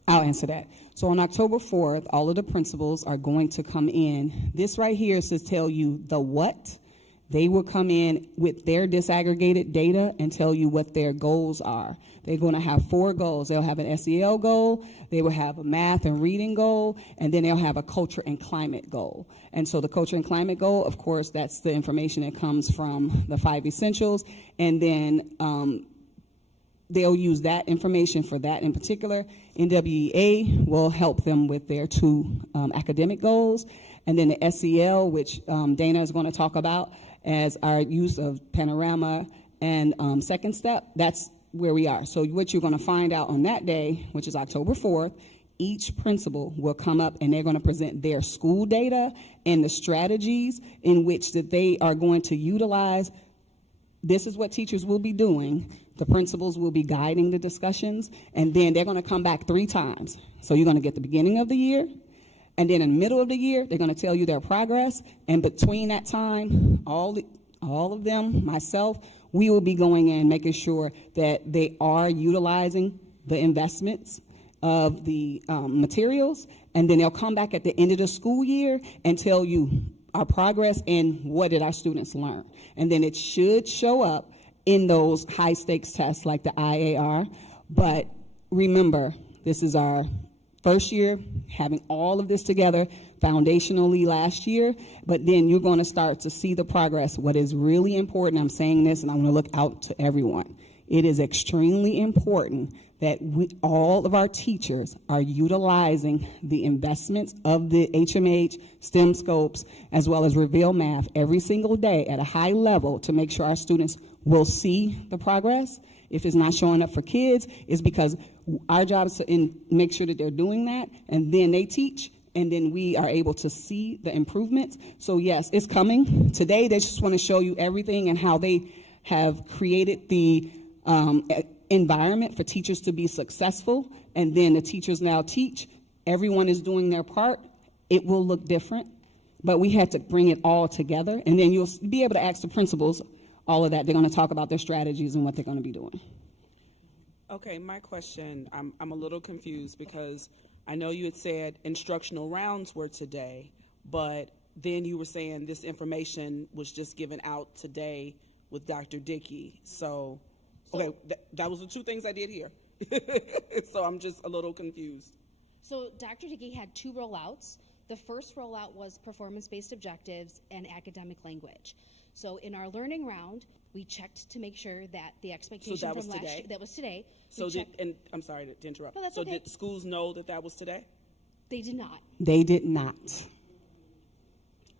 I'll answer that. So on October 4th, all of the principals are going to come in. This right here is to tell you the what. They will come in with their disaggregated data and tell you what their goals are. They're going to have 4 goals. They'll have an SEL goal, they will have a math and reading goal, and then they'll have a culture and climate goal. And so the culture and climate goal, of course, that's the information that comes from the 5 essentials. And then they'll use that information for that in particular. NWEA will help them with their 2 academic goals. And then the SEL, which Dana is going to talk about as our use of Panorama and Second Step, that's where we are. So what you're going to find out on that day, which is October 4th, each principal will come up and they're going to present their school data and the strategies in which that they are going to utilize. This is what teachers will be doing. The principals will be guiding the discussions, and then they're going to come back 3 times. So you're going to get the beginning of the year, and then in the middle of the year, they're going to tell you their progress. And between that time, all of them, myself, we will be going in making sure that they are utilizing the investments of the materials, and then they'll come back at the end of the school year and tell you our progress and what did our students learn. And then it should show up in those high stakes tests like the IAR. But remember, this is our first year having all of this together foundationally last year, but then you're going to start to see the progress. What is really important, I'm saying this and I want to look out to everyone, it is extremely important that all of our teachers are utilizing the investments of the HMH, STEM scopes, as well as Reveal Math every single day at a high level to make sure our students will see the progress. If it's not showing up for kids, it's because our job is to make sure that they're doing that, and then they teach, and then we are able to see the improvements. So yes, it's coming. Today, they just want to show you everything and how they have created the environment for teachers to be successful, and then the teachers now teach. Everyone is doing their part. It will look different, but we had to bring it all together, and then you'll be able to ask the principals all of that. They're going to talk about their strategies and what they're going to be doing. Okay, my question, I'm a little confused because I know you had said instructional rounds were today, but then you were saying this information was just given out today with Dr. Dickey. So okay, that was the 2 things I did here. So I'm just a little confused. So Dr. Dickey had 2 rollouts. The first rollout was performance-based objectives and academic language. So in our learning round, we checked to make sure that the expectation So that from was last today? year, that was today. So We checked- and I'm sorry to interrupt. No, that's so okay. did schools know that was today? They did not. They did not.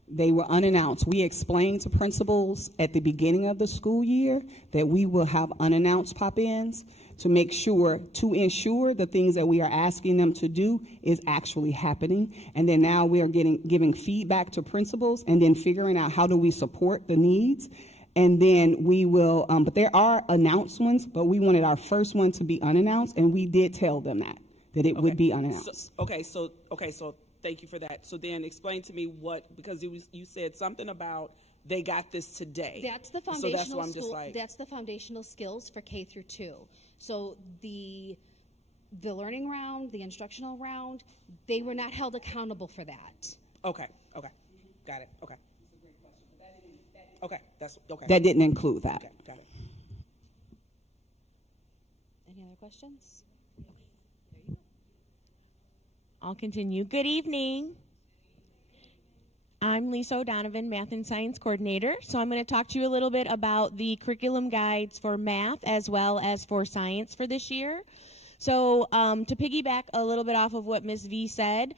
They were unannounced. We explained to principals at the beginning of the school year that we will have unannounced pop-ins to ensure the things that we are asking them to do is actually happening. And then now we are giving feedback to principals and then figuring out how do we support the needs. And then we will, but there are announced ones, but we wanted our first one to be unannounced, and we did tell them that it would be unannounced. So thank you for that. So then explain to me because you said something about they got this today. That's the So foundational that's why I'm just like, that's the foundational skills for K through 2. So the learning round, the instructional round, they were not held accountable for that. okay, got it, okay. Okay, that's, okay. That didn't include that. Okay, got it. Any other questions? I'll continue. Good evening. I'm Lisa O'Donovan, Math and Science Coordinator. So I'm going to talk to you a little bit about the curriculum guides for math as well as for science for this year. So to piggyback a little bit off of what Ms. V said,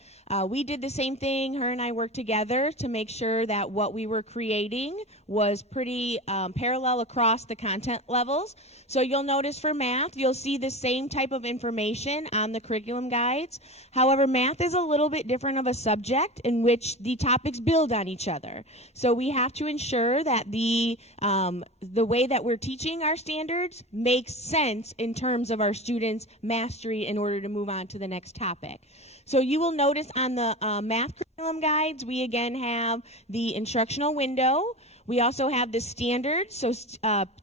we did the same thing. Her and I worked together to make sure that what we were creating was pretty parallel across the content levels. So you'll notice for math, you'll see the same type of information on the curriculum guides. However, math is a little bit different of a subject in which the topics build on each other. So we have to ensure that the way that we're teaching our standards makes sense in terms of our students' mastery in order to move on to the next topic. So you will notice on the math curriculum guides, we again have the instructional window. We also have the standards, so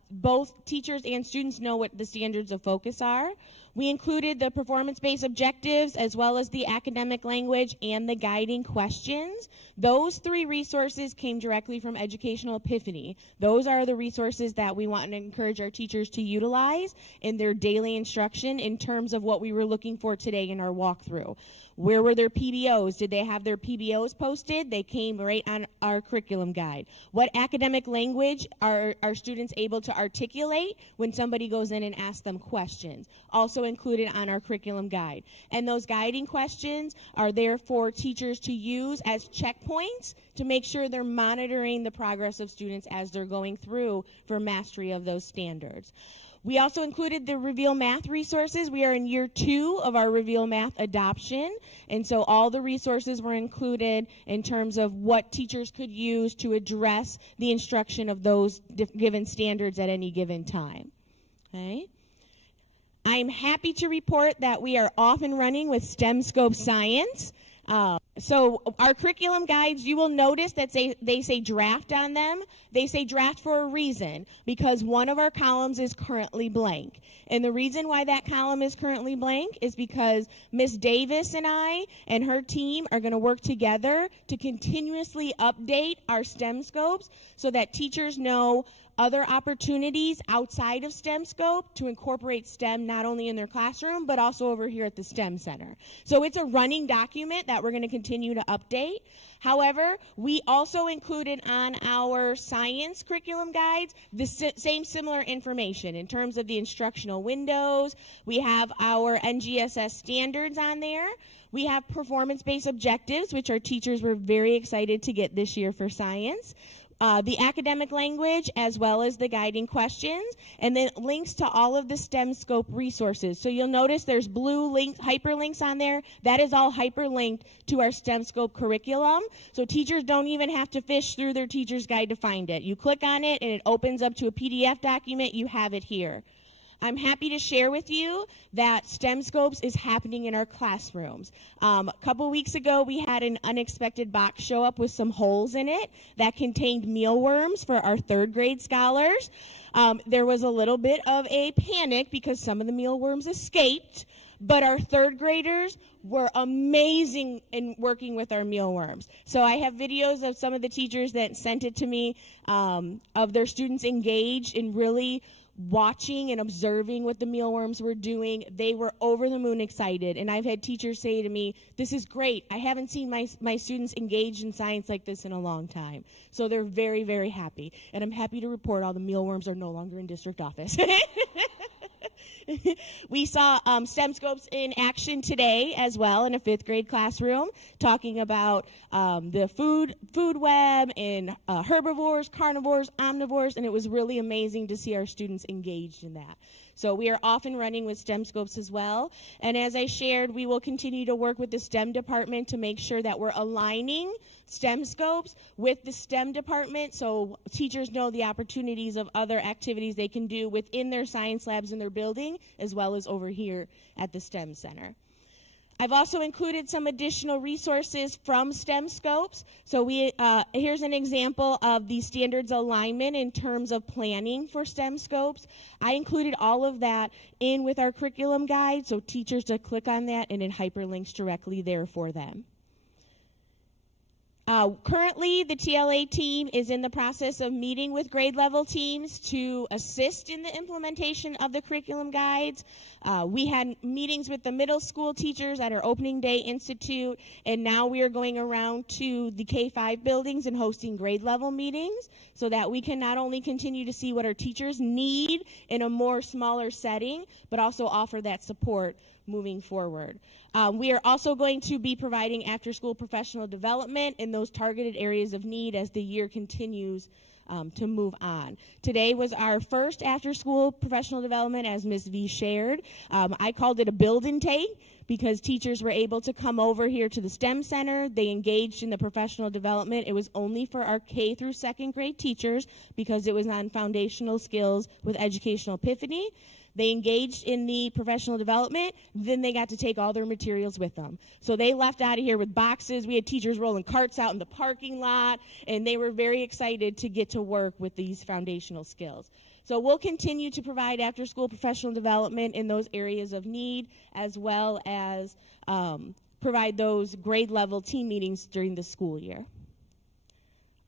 both teachers and students know what the standards of focus are. We included the performance-based objectives as well as the academic language and the guiding questions. Those 3 resources came directly from Educational Epiphany. Those are the resources that we want to encourage our teachers to utilize in their daily instruction in terms of what we were looking for today in our walkthrough. Where were their PBOs? Did they have their PBOs posted? They came right on our curriculum guide. What academic language are our students able to articulate when somebody goes in and asks them questions? Also included on our curriculum guide. And those guiding questions are there for teachers to use as checkpoints to make sure they're monitoring the progress of students as they're going through for mastery of those standards. We also included the Reveal Math resources. We are in year 2 of our Reveal Math adoption, and so all the resources were included in terms of what teachers could use to address the instruction of those given standards at any given time. Okay. I'm happy to report that we are off and running with STEM Scope Science. So our curriculum guides, you will notice that they say draft on them. They say draft for a reason, because one of our columns is currently blank. And the reason why that column is currently blank is because Ms. Davis and I and her team are going to work together to continuously update our STEM scopes so that teachers know other opportunities outside of STEM scope to incorporate STEM not only in their classroom but also over here at the STEM Center. So it's a running document that we're going to continue to update. However, we also included on our science curriculum guides the same similar information in terms of the instructional windows. We have our NGSS standards on there. We have performance-based objectives, which our teachers were very excited to get this year for science. The academic language, as well as the guiding questions, and then links to all of the STEM scope resources. So you'll notice there's blue hyperlinks on there. That is all hyperlinked to our STEM scope curriculum. So teachers don't even have to fish through their teacher's guide to find it. You click on it and it opens up to a PDF document. You have it here. I'm happy to share with you that STEM Scopes is happening in our classrooms. A couple weeks ago, we had an unexpected box show up with some holes in it that contained mealworms for our 3rd grade scholars. There was a little bit of a panic because some of the mealworms escaped, but our 3rd graders were amazing in working with our mealworms. So I have videos of some of the teachers that sent it to me of their students engaged in really watching and observing what the mealworms were doing. They were over the moon excited, and I've had teachers say to me, this is great. I haven't seen my students engaged in science like this in a long time. So they're very, very happy, and I'm happy to report all the mealworms are no longer in district office. We saw STEM Scopes in action today as well in a 5th grade classroom, talking about the food web and herbivores, carnivores, omnivores, and it was really amazing to see our students engaged in that. So we are off and running with STEM Scopes as well. And as I shared, we will continue to work with the STEM department to make sure that we're aligning STEM Scopes with the STEM department so teachers know the opportunities of other activities they can do within their science labs in their building as well as over here at the STEM Center. I've also included some additional resources from STEM Scopes. So here's an example of the standards alignment in terms of planning for STEM Scopes. I included all of that in with our curriculum guide, so teachers to click on that and it hyperlinks directly there for them. Currently, the TLA team is in the process of meeting with grade level teams to assist in the implementation of the curriculum guides. We had meetings with the middle school teachers at our opening day institute, and now we are going around to the K-5 buildings and hosting grade level meetings so that we can not only continue to see what our teachers need in a more smaller setting, but also offer that support moving forward. We are also going to be providing after-school professional development in those targeted areas of need as the year continues to move on. Today was our first after-school professional development, as Ms. V shared. I called it a build and take because teachers were able to come over here to the STEM Center. They engaged in the professional development. It was only for our K through 2nd grade teachers because it was on foundational skills with Educational Epiphany. They engaged in the professional development, then they got to take all their materials with them. So they left out of here with boxes. We had teachers rolling carts out in the parking lot, and they were very excited to get to work with these foundational skills. So we'll continue to provide after-school professional development in those areas of need, as well as provide those grade-level team meetings during the school year.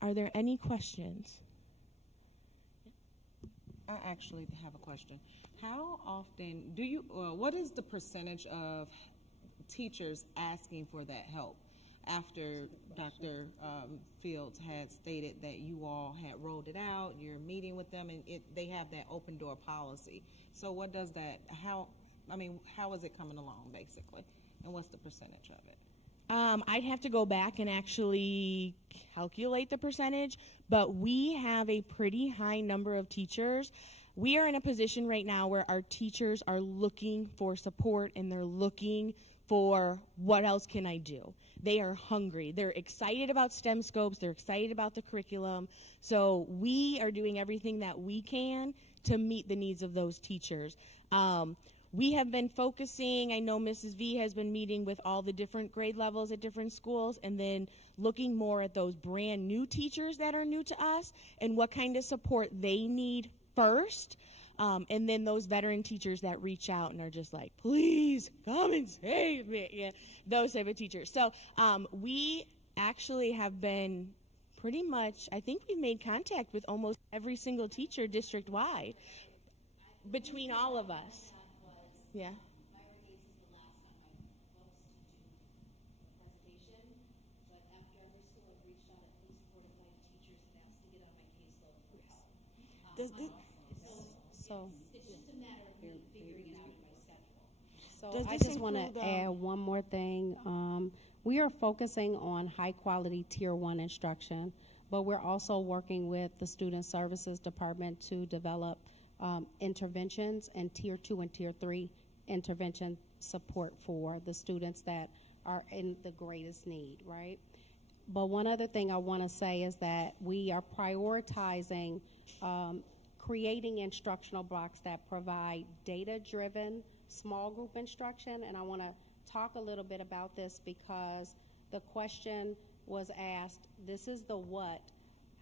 Are there any questions? I actually have a question. How often do you, what is the percentage of teachers asking for that help after Dr. Fields had stated that you all had rolled it out, you're meeting with them, and they have that open door policy? So what does that, how is it coming along, basically? And what's the percentage of it? I'd have to go back and actually calculate the percentage, but we have a pretty high number of teachers. We are in a position right now where our teachers are looking for support, and they're looking for what else can I do. They are hungry. They're excited about STEM scopes. They're excited about the curriculum. So we are doing everything that we can to meet the needs of those teachers. We have been focusing, I know Mrs. V has been meeting with all the different grade levels at different schools, and then looking more at those brand new teachers that are new to us and what kind of support they need first. And then those veteran teachers that reach out and are just like, please come and save me. Yeah, those type of teachers. So we actually have been pretty much, I think we've made contact with almost every single teacher district-wide between all of us. Yeah. Does this, so, It's just a matter of me figuring it out in my schedule. so Does I this just want include, to add one more thing. We are focusing on high-quality Tier 1 instruction, but we're also working with the Student Services Department to develop interventions and Tier 2 and Tier 3 intervention support for the students that are in the greatest need, right? But one other thing I want to say is that we are prioritizing creating instructional blocks that provide data-driven small group instruction, and I want to talk a little bit about this because the question was asked, this is the what,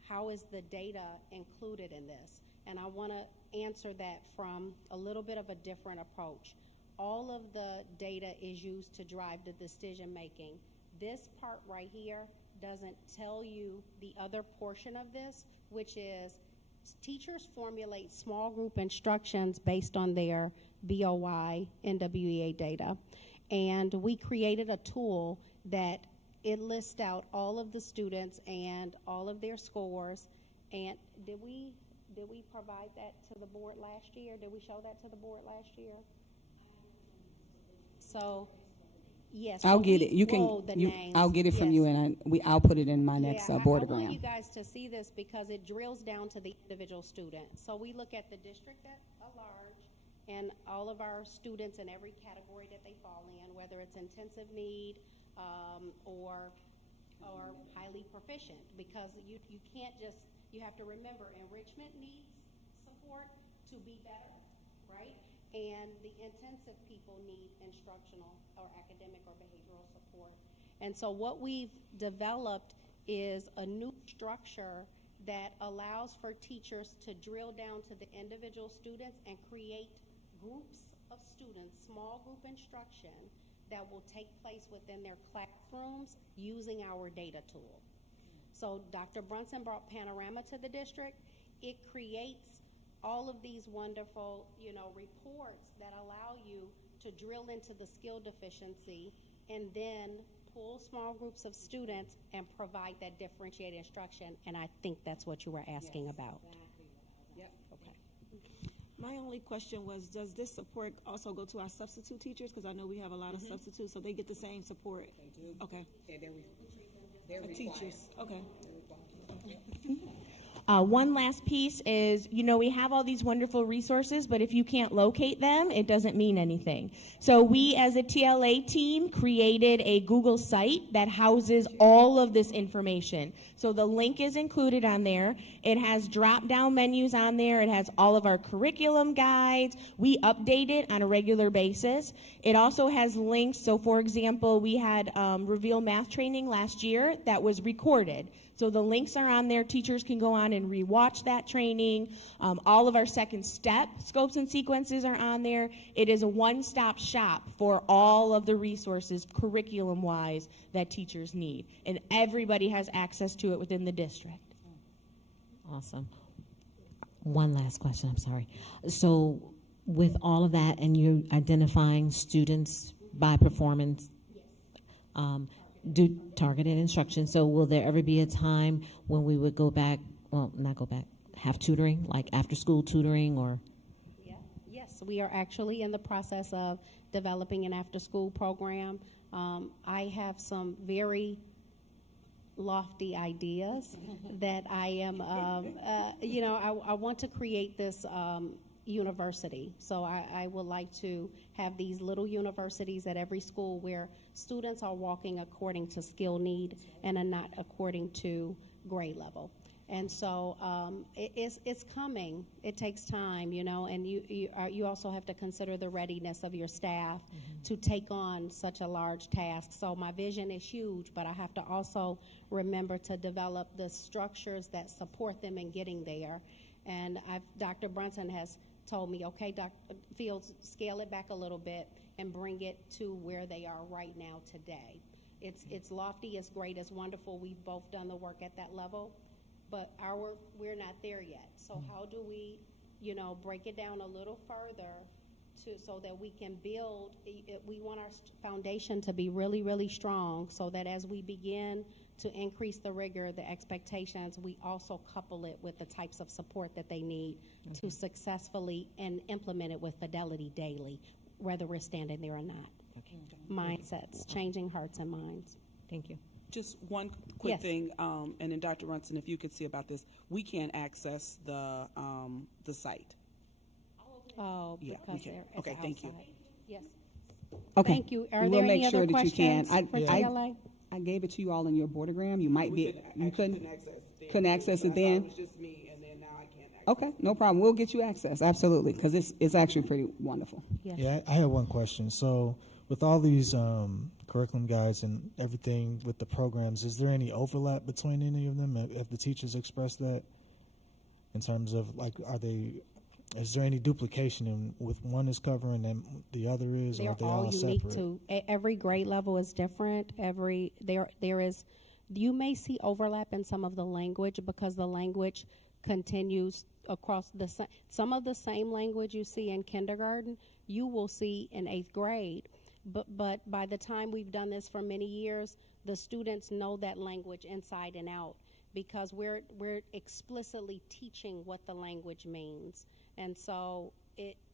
how is the data included in this? And I want to answer that from a little bit of a different approach. All of the data is used to drive the decision making. This part right here doesn't tell you the other portion of this, which is teachers formulate small group instructions based on their BOY NWEA data. And we created a tool that it lists out all of the students and all of their scores. And did we provide that to the board last year? Did we show that to the board last year? So, yes. I'll so get we it. You rolled can. the You, names. I'll get it from Yes. you, and I'll put it in my next I boardogram. want you guys to see this because it drills down to the individual student. So we look at the district at large and all of our students in every category that they fall in, whether it's intensive need or highly proficient, because you can't just, you have to remember enrichment needs support to be better, right? And the intensive people need instructional or academic or behavioral support. And so what we've developed is a new structure that allows for teachers to drill down to the individual students and create groups of students, small group instruction that will take place within their classrooms using our data tool. So Dr. Brunson brought Panorama to the district. It creates all of these wonderful, reports that allow you to drill into the skill deficiency and then pull small groups of students and provide that differentiated instruction. And I think that's what you were asking about. Yep. Okay. My only question was, does this support also go to our substitute teachers? Because I know we have a lot of substitutes, so they get the same support. They do. Okay. Yeah, they're Teachers. Okay. One last piece is, we have all these wonderful resources, but if you can't locate them, it doesn't mean anything. So we, as a TLA team, created a Google site that houses all of this information. So the link is included on there. It has drop-down menus on there. It has all of our curriculum guides. We update it on a regular basis. It also has links. So, for example, we had Reveal math training last year that was recorded. So the links are on there. Teachers can go on and rewatch that training. All of our second step scopes and sequences are on there. It is a one-stop shop for all of the resources, curriculum-wise, that teachers need. And everybody has access to it within the district. Awesome. One last question, I'm sorry. So with all of that and you identifying students by performance, do targeted instruction, so will there ever be a time when we would go back, well, not go back, have tutoring, like after-school tutoring or? Yeah. Yes, we are actually in the process of developing an after-school program. I have some very lofty ideas that I am, I want to create this university. So I would like to have these little universities at every school where students are walking according to skill need and are not according to grade level. And so it's coming. It takes time, and you also have to consider the readiness of your staff to take on such a large task. So my vision is huge, but I have to also remember to develop the structures that support them in getting there. And Dr. Brunson has told me, okay, Dr. Fields, scale it back a little bit and bring it to where they are right now today. It's lofty, it's great, it's wonderful. We've both done the work at that level, but we're not there yet. So how do we, break it down a little further so that we can build? We want our foundation to be really, really strong, so that as we begin to increase the rigor, the expectations, we also couple it with the types of support that they need to successfully and implement it with fidelity daily, whether we're standing there or not. Okay. Mindsets, changing hearts and minds. Thank you. Just one quick Yes. thing, and then Dr. Runson, if you could see about this, we can't access the site. Oh, Yeah, we because can. they're Okay, thank you. outside. Yes. Okay. Thank you. Are We'll there make any sure other that you can. questions for TLA? I gave it to you all in your bordergram. You might We be, you couldn't couldn't access it then. access it then? It was just me, and then now I can't access. Okay, no problem. We'll get you access, absolutely, because it's actually pretty wonderful. Yes. Yeah, I have one question. So with all these curriculum guides and everything with the programs, is there any overlap between any of them? Have the teachers expressed that in terms of, like, is there any duplication in with one is covering and the other is, or They're are they all all unique separate? to every grade level is different. There is, you may see overlap in some of the language because the language continues across some of the same language you see in kindergarten, you will see in 8th grade. But by the time we've done this for many years, the students know that language inside and out because we're explicitly teaching what the language means. And so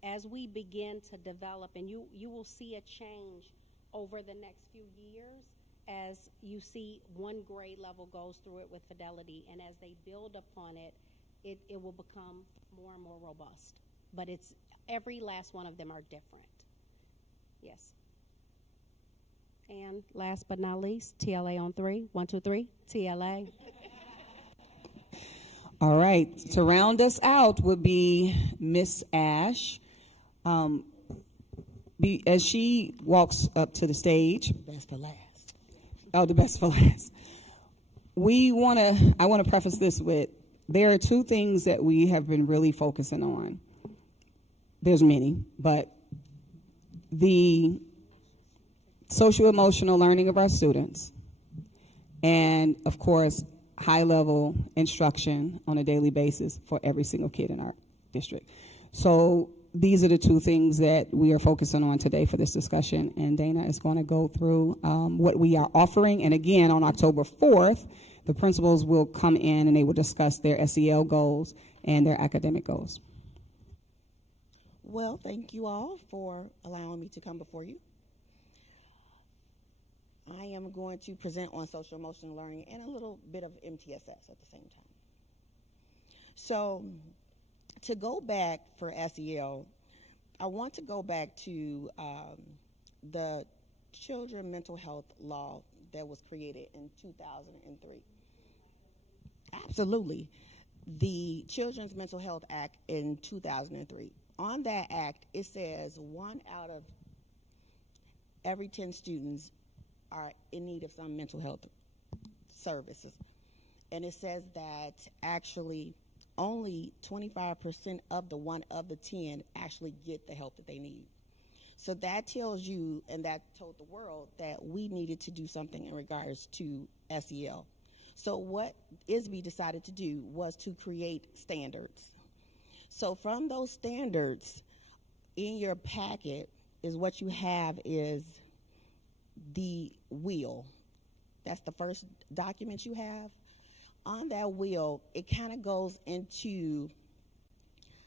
as we begin to develop, and you will see a change over the next few years as you see one grade level goes through it with fidelity, and as they build upon it, it will become more and more robust. But every last one of them are different. Yes. And last but not least, TLA on 3. 1, 2, 3. TLA. All right, to round us out would be Miss Ash. As she walks up to the stage. Best for last. Oh, the best for last. I want to preface this with, there are two things that we have been really focusing on. There's many, but the social-emotional learning of our students, and of course, high-level instruction on a daily basis for every single kid in our district. So these are the two things that we are focusing on today for this discussion, and Dana is going to go through what we are offering. And again, on October 4th, the principals will come in and they will discuss their SEL goals and their academic goals. Well, thank you all for allowing me to come before you. I am going to present on social emotional learning and a little bit of MTSS at the same time. So to go back for SEL, I want to go back to the Children Mental Health Law that was created in 2003. Absolutely. The Children's Mental Health Act in 2003. On that act, it says 1 out of every 10 students are in need of some mental health services. and it says that actually only 25% of the 1 of the 10 actually get the help that they need. So that tells you, and that told the world, that we needed to do something in regards to SEL. So what ISB decided to do was to create standards. So from those standards, in your packet is what you have is the wheel. That's the first document you have. On that wheel, it kind of goes into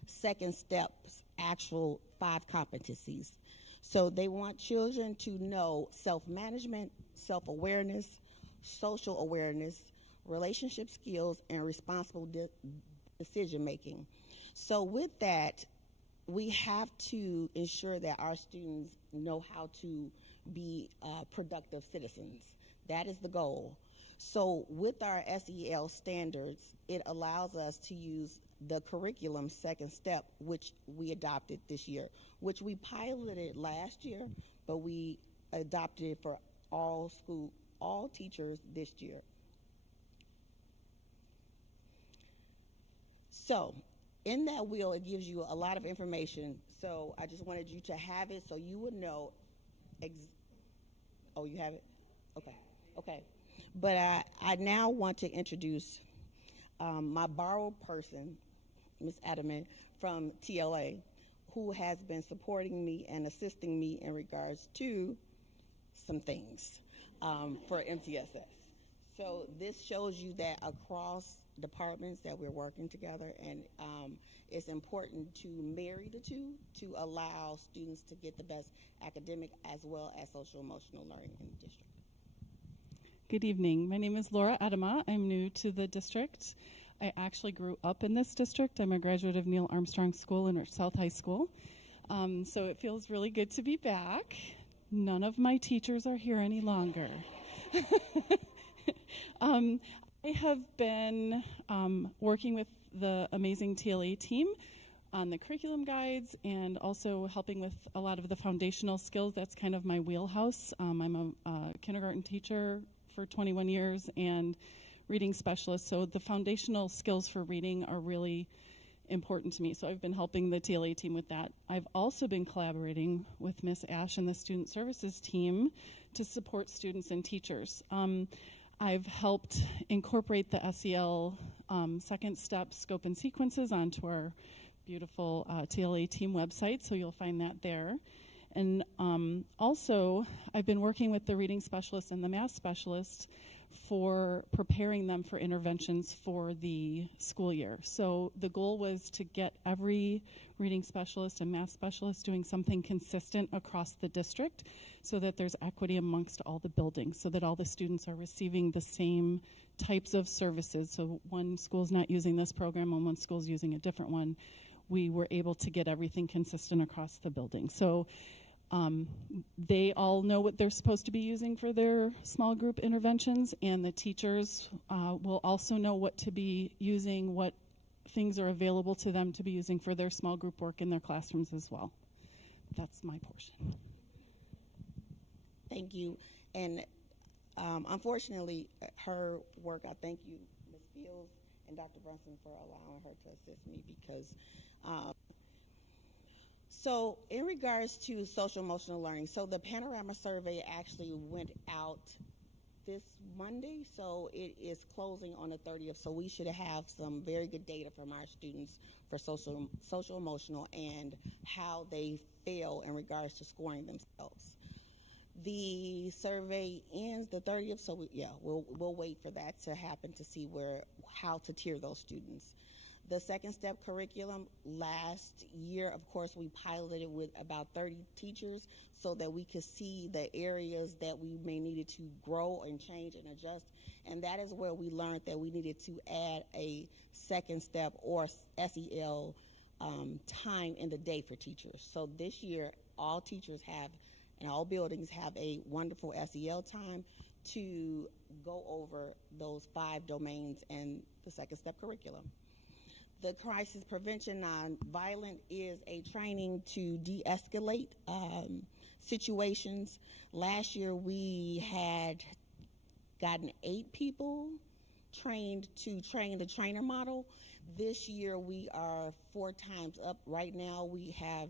second steps, actual 5 competencies. So they want children to know self-management, self-awareness, social awareness, relationship skills, and responsible decision-making. So with that, we have to ensure that our students know how to be productive citizens. That is the goal. So with our SEL standards, it allows us to use the curriculum second step, which we adopted this year, which we piloted last year, but we adopted it for all teachers this year. So in that wheel, it gives you a lot of information. So I just wanted you to have it so you would know. Oh, you have it? Okay. Okay. But I now want to introduce my borrowed person, Ms. Adaman, from TLA, who has been supporting me and assisting me in regards to some things for MTSS. So this shows you that across departments that we're working together, and it's important to marry the two to allow students to get the best academic as well as social emotional learning in the district. Good evening. My name is Laura Adama. I'm new to the district. I actually grew up in this district. I'm a graduate of Neil Armstrong School and South High School. So it feels really good to be back. None of my teachers are here any longer. I have been working with the amazing TLA team on the curriculum guides and also helping with a lot of the foundational skills. That's kind of my wheelhouse. I'm a kindergarten teacher for 21 years and reading specialist, so the foundational skills for reading are really important to me. So I've been helping the TLA team with that. I've also been collaborating with Miss Ash and the Student Services team to support students and teachers. I've helped incorporate the SEL second step scope and sequences onto our beautiful TLA team website, so you'll find that there. And also, I've been working with the reading specialist and the math specialist for preparing them for interventions for the school year. So the goal was to get every reading specialist and math specialist doing something consistent across the district so that there's equity amongst all the buildings, so that all the students are receiving the same types of services. So one school's not using this program and one school's using a different one. We were able to get everything consistent across the building. So they all know what they're supposed to be using for their small group interventions, and the teachers will also know what to be using, what things are available to them to be using for their small group work in their classrooms as well. That's my portion. Thank you. And unfortunately, her work, I thank you, Ms. Fields and Dr. Brunson, for allowing her to assist me because so in regards to social emotional learning, so the Panorama survey actually went out this Monday, so it is closing on the 30th, so we should have some very good data from our students for social emotional and how they feel in regards to scoring themselves. The survey ends the 30th, so we'll wait for that to happen to see how to tier those students. The second step curriculum, last year, of course, we piloted with about 30 teachers so that we could see the areas that we may needed to grow and change and adjust. And that is where we learned that we needed to add a second step or SEL time in the day for teachers. So this year, all teachers have, and all buildings have a wonderful SEL time to go over those 5 domains and the second step curriculum. The crisis prevention nonviolent is a training to de-escalate situations. Last year we had gotten 8 people trained to train the trainer model. This year we are 4 times up. Right now we have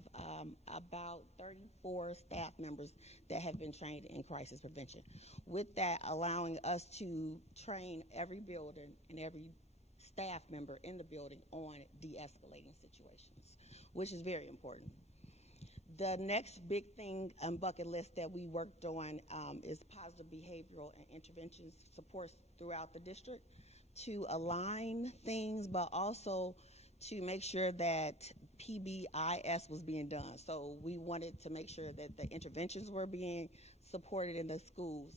about 34 staff members that have been trained in crisis prevention. With that, allowing us to train every building and every staff member in the building on de-escalating situations, which is very important. The next big thing on bucket list that we worked on is positive behavioral and interventions supports throughout the district to align things, but also to make sure that PBIS was being done. So we wanted to make sure that the interventions were being supported in the schools.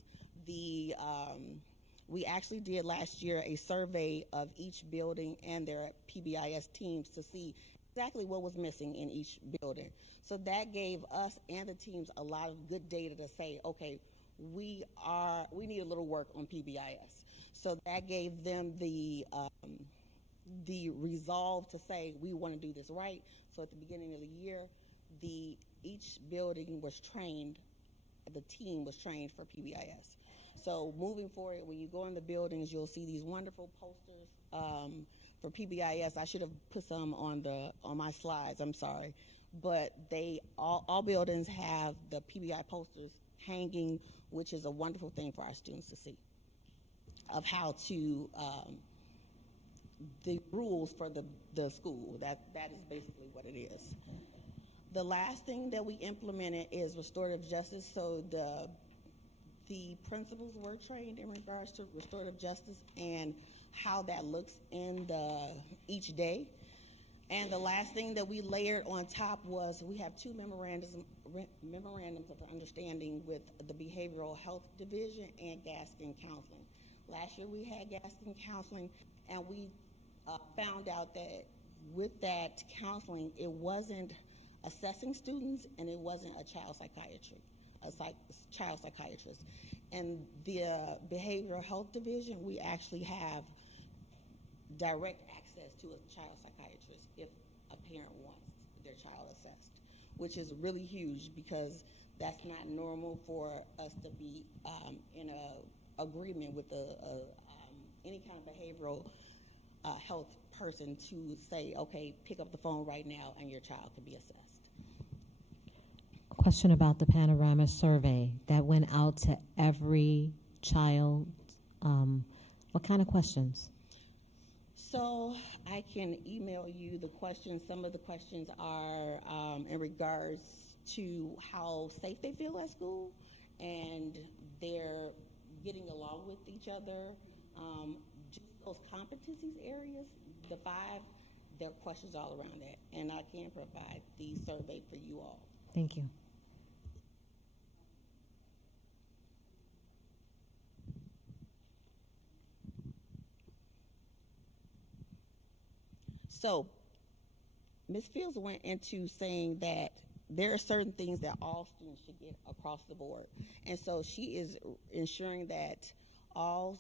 We actually did last year a survey of each building and their PBIS teams to see exactly what was missing in each building. So that gave us and the teams a lot of good data to say, okay, we need a little work on PBIS. So that gave them the resolve to say we want to do this right. So at the beginning of the year, each building was trained, the team was trained for PBIS. So moving forward, when you go in the buildings, you'll see these wonderful posters for PBIS. I should have put some on my slides. I'm sorry, but all buildings have the PBI posters hanging, which is a wonderful thing for our students to see of how to the rules for the school. That is basically what it is. The last thing that we implemented is restorative justice. So the principals were trained in regards to restorative justice and how that looks in each day. And the last thing that we layered on top was we have 2 memorandums of understanding with the Behavioral Health Division and Gaskin Counseling. Last year we had Gaskin Counseling, and we found out that with that counseling, it wasn't assessing students and it wasn't a child psychiatrist. And the Behavioral Health Division, we actually have direct access to a child psychiatrist if a parent wants their child assessed, which is really huge because that's not normal for us to be in a agreement with any kind of behavioral health person to say, okay, pick up the phone right now and your child can be assessed. Question about the panorama survey that went out to every child. What kind of questions? So I can email you the questions. Some of the questions are in regards to how safe they feel at school and they're getting along with each other. Just those competencies areas, the 5, there are questions all around that. And I can provide the survey for you all. Thank you. So Ms. Fields went into saying that there are certain things that all students should get across the board. And so she is ensuring that all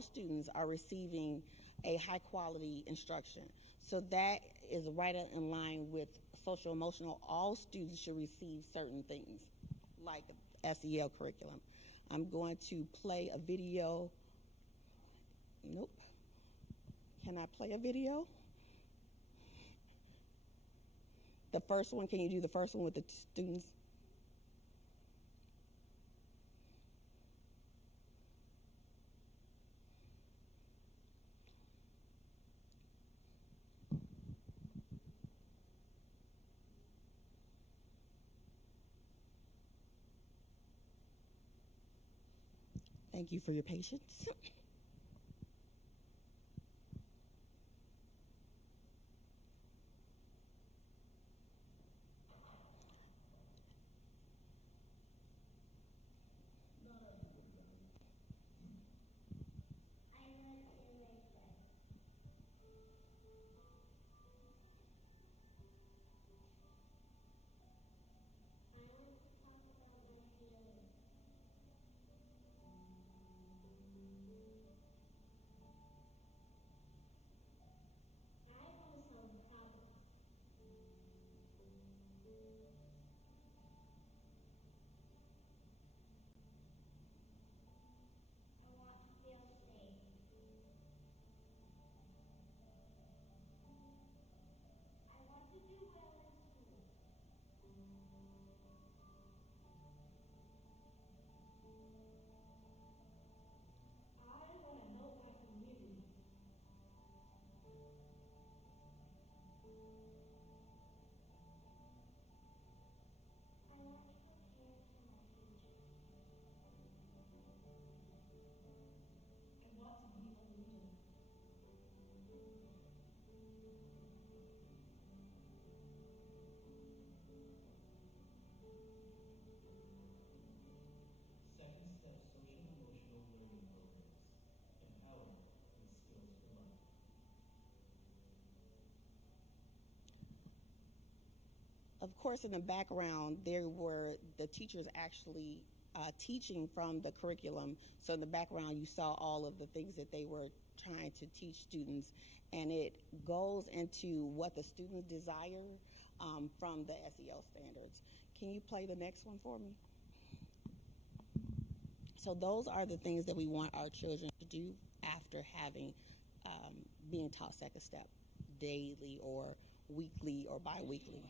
students are receiving a high quality instruction. So that is right in line with social emotional. All students should receive certain things like SEL curriculum. I'm going to play a video. Nope. Can I play a video? The first one, can you do the first one with the students? Thank you for your patience. Of course, in the background, there were the teachers actually teaching from the curriculum. So in the background, you saw all of the things that they were trying to teach students, and it goes into what the students desire from the SEL standards. Can you play the next one for me? So those are the things that we want our children to do after having being taught second step daily or weekly or bi-weekly.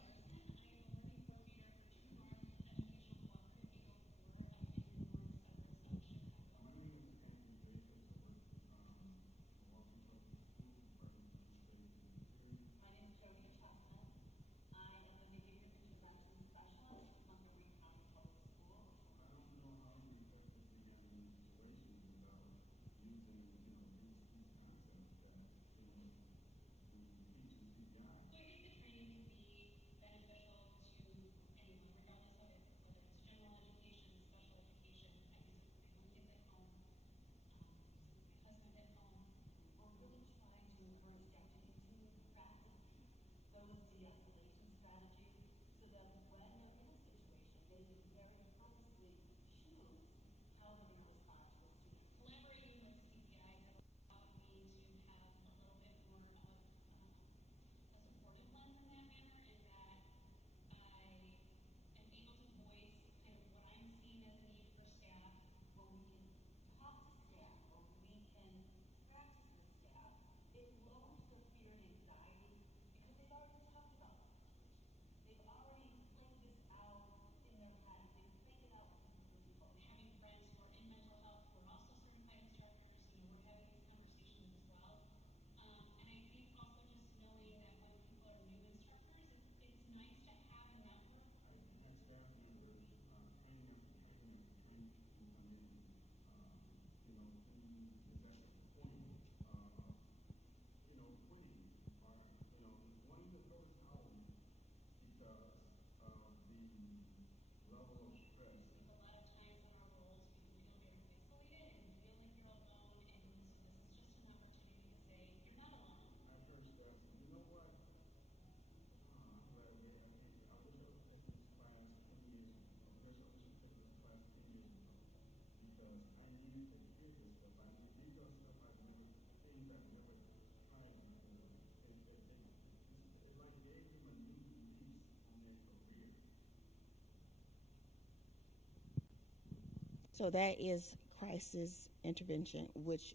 So that is crisis intervention, which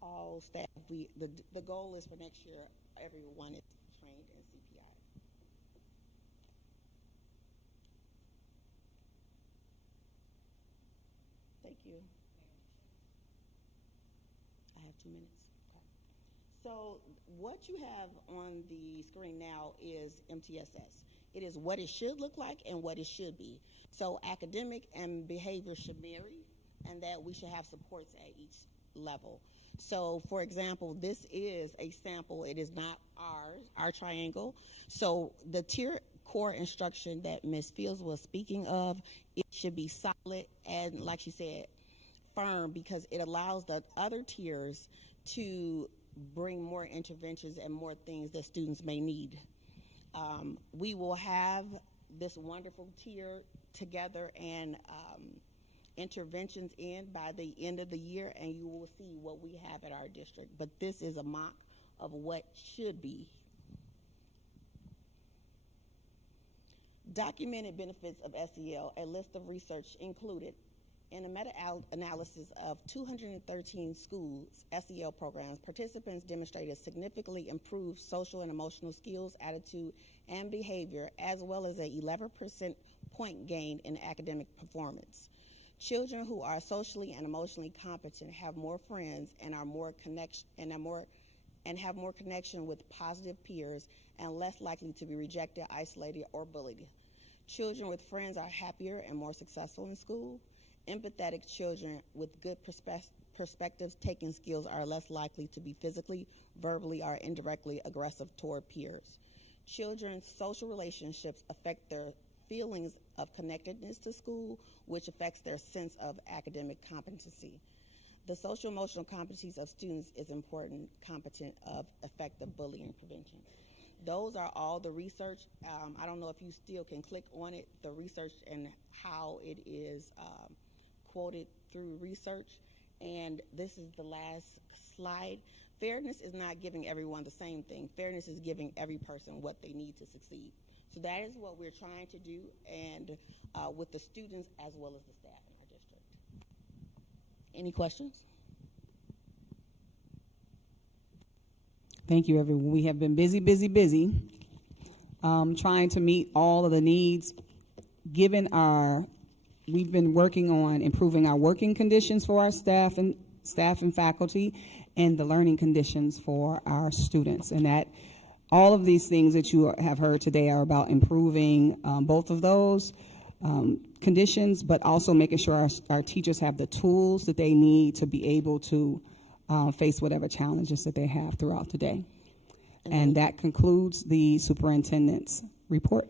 all staff, the goal is for next year, everyone is trained in CPI. Thank you. I have 2 minutes. Okay. So what you have on the screen now is MTSS. It is what it should look like and what it should be. So academic and behavior should marry, and that we should have supports at each level. So for example, this is a sample. It is not our triangle. So the tier core instruction that Ms. Fields was speaking of, it should be solid and, like she said, firm, because it allows the other tiers to bring more interventions and more things that students may need. We will have this wonderful tier together and interventions in by the end of the year, and you will see what we have at our district. But this is a mock of what should be. Documented benefits of SEL, a list of research included. In a meta-analysis of 213 schools' SEL programs, participants demonstrated significantly improved social and emotional skills, attitude, and behavior, as well as an 11% point gain in academic performance. Children who are socially and emotionally competent have more friends and are more have more connection with positive peers and less likely to be rejected, isolated, or bullied. Children with friends are happier and more successful in school. Empathetic children with good perspective-taking skills are less likely to be physically, verbally, or indirectly aggressive toward peers. Children's social relationships affect their feelings of connectedness to school, which affects their sense of academic competency. The social emotional competencies of students is important component of effective bullying prevention. Those are all the research. I don't know if you still can click on it, the research and how it is quoted through research. And this is the last slide. Fairness is not giving everyone the same thing. Fairness is giving every person what they need to succeed. So that is what we're trying to do, and with the students as well as the staff in our district. Any questions? Thank you, everyone. We have been busy, trying to meet all of the needs. We've been working on improving our working conditions for our staff and faculty, and the learning conditions for our students. And that all of these things that you have heard today are about improving both of those conditions, but also making sure our teachers have the tools that they need to be able to face whatever challenges that they have throughout the day. And that concludes the superintendent's report.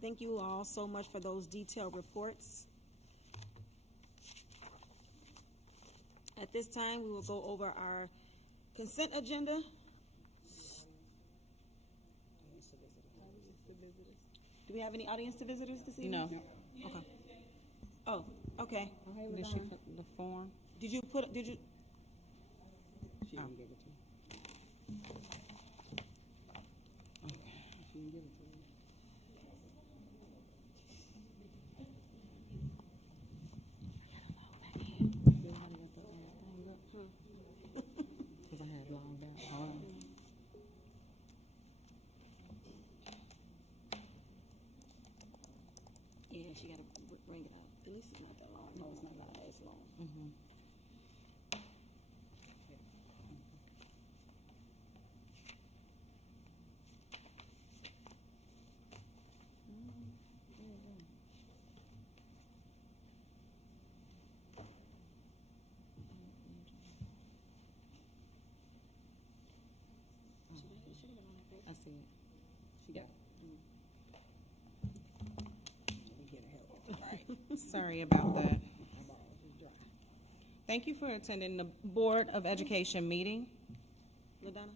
Thank you all so much for those detailed reports. At this time, we will go over our consent agenda. Do we have any audience to visitors this evening? No. Okay. Oh, okay. Did she put the form? Did you? She didn't give it to you. Okay. She didn't give it to you. Because I had logged out. Hold on. Yeah, she got to bring it out. At least it's not that long. No, it's not as long. Mm-hmm. I see it. She got it. Sorry about that. Thank you for attending the Board of Education meeting. LaDonna?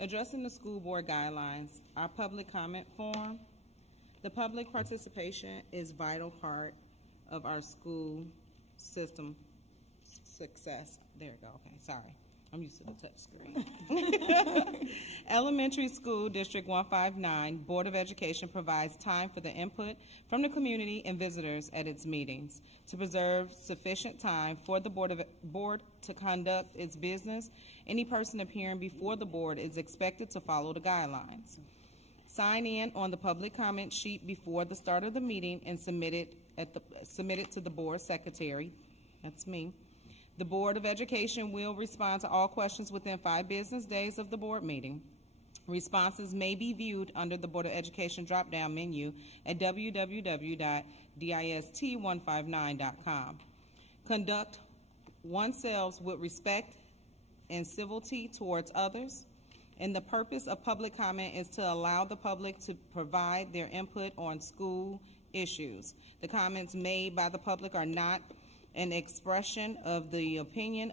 Addressing the school board guidelines, our public comment form. The public participation is a vital part of our school system success. There we go. Okay, sorry. I'm used to the touch screen. Elementary School District 159 Board of Education provides time for the input from the community and visitors at its meetings. To preserve sufficient time for the board to conduct its business, any person appearing before the board is expected to follow the guidelines. Sign in on the public comment sheet before the start of the meeting and submit it to the board secretary. That's me. The Board of Education will respond to all questions within 5 business days of the board meeting. Responses may be viewed under the Board of Education drop-down menu at www.dist159.com. Conduct oneself with respect and civility towards others. And the purpose of public comment is to allow the public to provide their input on school issues. The comments made by the public are not an expression of the opinion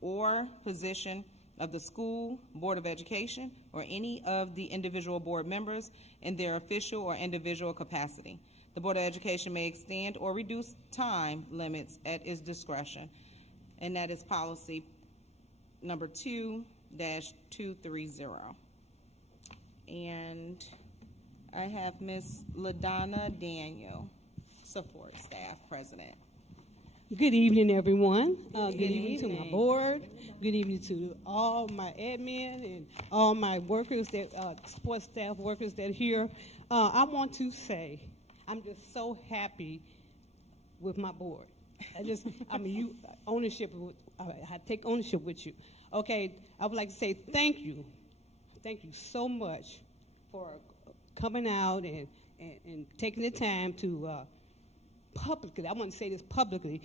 or position of the school, Board of Education, or any of the individual board members in their official or individual capacity. The Board of Education may extend or reduce time limits at its discretion, and that is policy number 2-230. And I have Ms. LaDonna Daniel, support staff president. Good evening, everyone. Good evening to my board. Good evening to all my admin and all my workers, that support staff workers that are here. I want to say I'm just so happy with my board. You ownership. I take ownership with you. Okay, I would like to say thank you so much for coming out and taking the time to publicly, I want to say this publicly,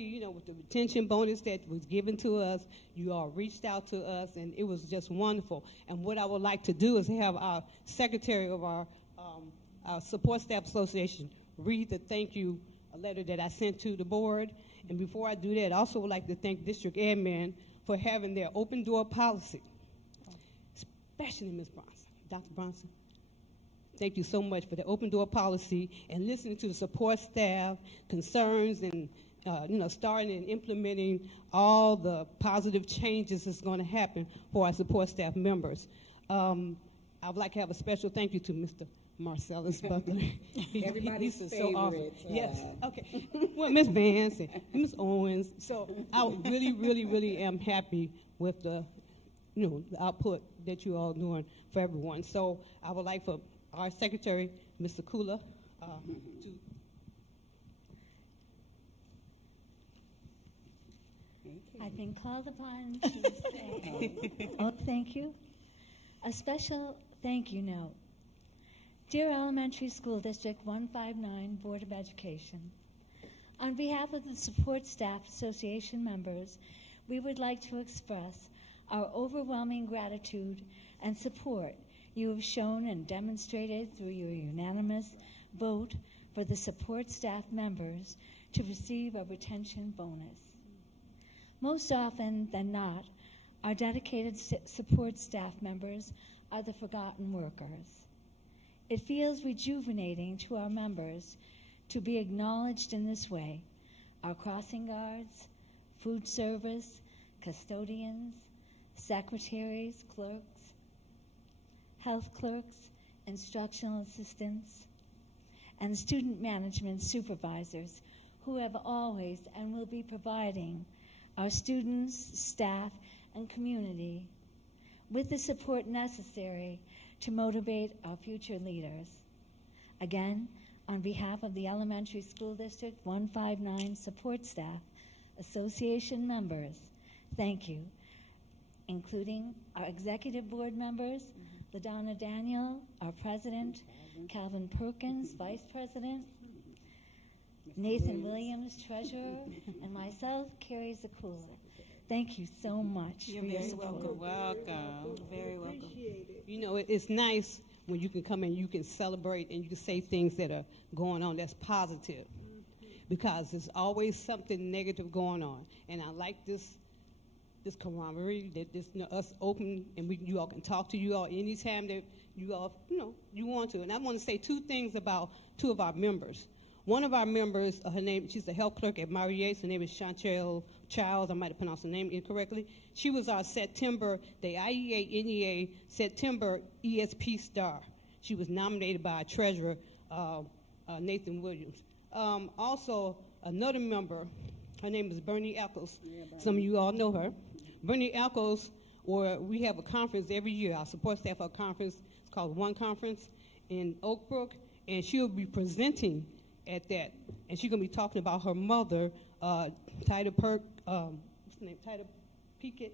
you know, with the retention bonus that was given to us, you all reached out to us, and it was just wonderful. And what I would like to do is have our secretary of our Support Staff Association read the thank you letter that I sent to the board. And before I do that, I also would like to thank District Admin for having their open door policy, especially Ms. Bronson, Dr. Bronson. Thank you so much for the open door policy and listening to the support staff concerns and you know, starting and implementing all the positive changes that's going to happen for our support staff members. I would like to have a special thank you to Mr. Marcellus Butler. Everybody's he's favorite. so awesome. Yes. Okay. Well, Ms. Vance and Ms. Owens. So I really, really, really am happy with the, you know, the output that you all doing for everyone. So I would like for our secretary, Mr. Kula, to. I've been called upon to say, oh, thank you. A special thank you note. Dear Elementary School District 159 Board of Education, on behalf of the Support Staff Association members, we would like to express our overwhelming gratitude and support you have shown and demonstrated through your unanimous vote for the support staff members to receive a retention bonus. Most often than not, our dedicated support staff members are the forgotten workers. It feels rejuvenating to our members to be acknowledged in this way. Our crossing guards, food service, custodians, secretaries, clerks, health clerks, instructional assistants, and student management supervisors who have always and will be providing our students, staff, and community with the support necessary to motivate our future leaders. Again, on behalf of the Elementary School District 159 Support Staff Association members, thank you, including our executive board members, LaDonna Daniel, our president, Calvin Perkins, vice president, Nathan Williams, treasurer, and myself, Carrie Zakula. Thank you so much. You're for your very support. Welcome. Very welcome. You know, it's nice when you can come in, you can celebrate, and you can say things that are going on that's positive, because there's always something negative going on. And I like this camaraderie, that this, you know, us open, and you all can talk to you all anytime that you all, you know, you want to. And I want to say two things about two of our members. One of our members, her name, she's a health clerk at Marie's. Her name is Chantel Childs. I might have pronounced her name incorrectly. She was our September, the IEA NEA September ESP star. She was nominated by our treasurer, Nathan Williams. Also, another member, her name is Bernie Eccles. Some of you all know her. Bernie Eccles, we have a conference every year. Our support staff have a conference. It's called One Conference in Oak Brook, and she'll be presenting at that, and she's gonna be talking about her mother, Tida what's the name? Tida Pickett.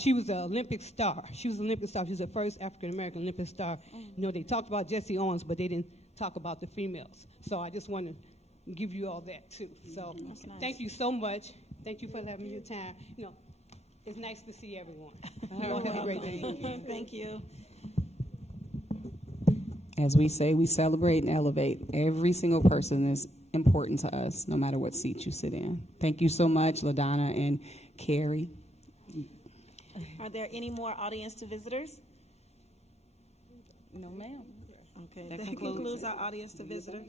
She was an Olympic star. She was an Olympic star. She was the first African American Olympic star. You know, they talked about Jesse Owens, but they didn't talk about the females. So I just want to give you all that too. So thank you so much. Thank you for having your time. You know, it's nice to see everyone. You all have a great day. Thank you. As we say, we celebrate and elevate. Every single person is important to us, no matter what seat you sit in. Thank you so much, LaDonna and Carrie. Are there any more audience to visitors? No, ma'am. Okay, that concludes our audience to visitors.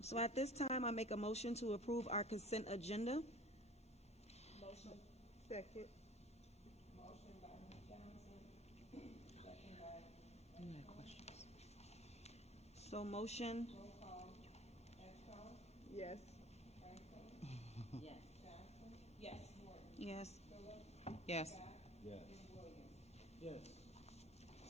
So at this time, I make a motion to approve our consent agenda. Motion. Second. So motion. Yes. Yes. Yes. Yes.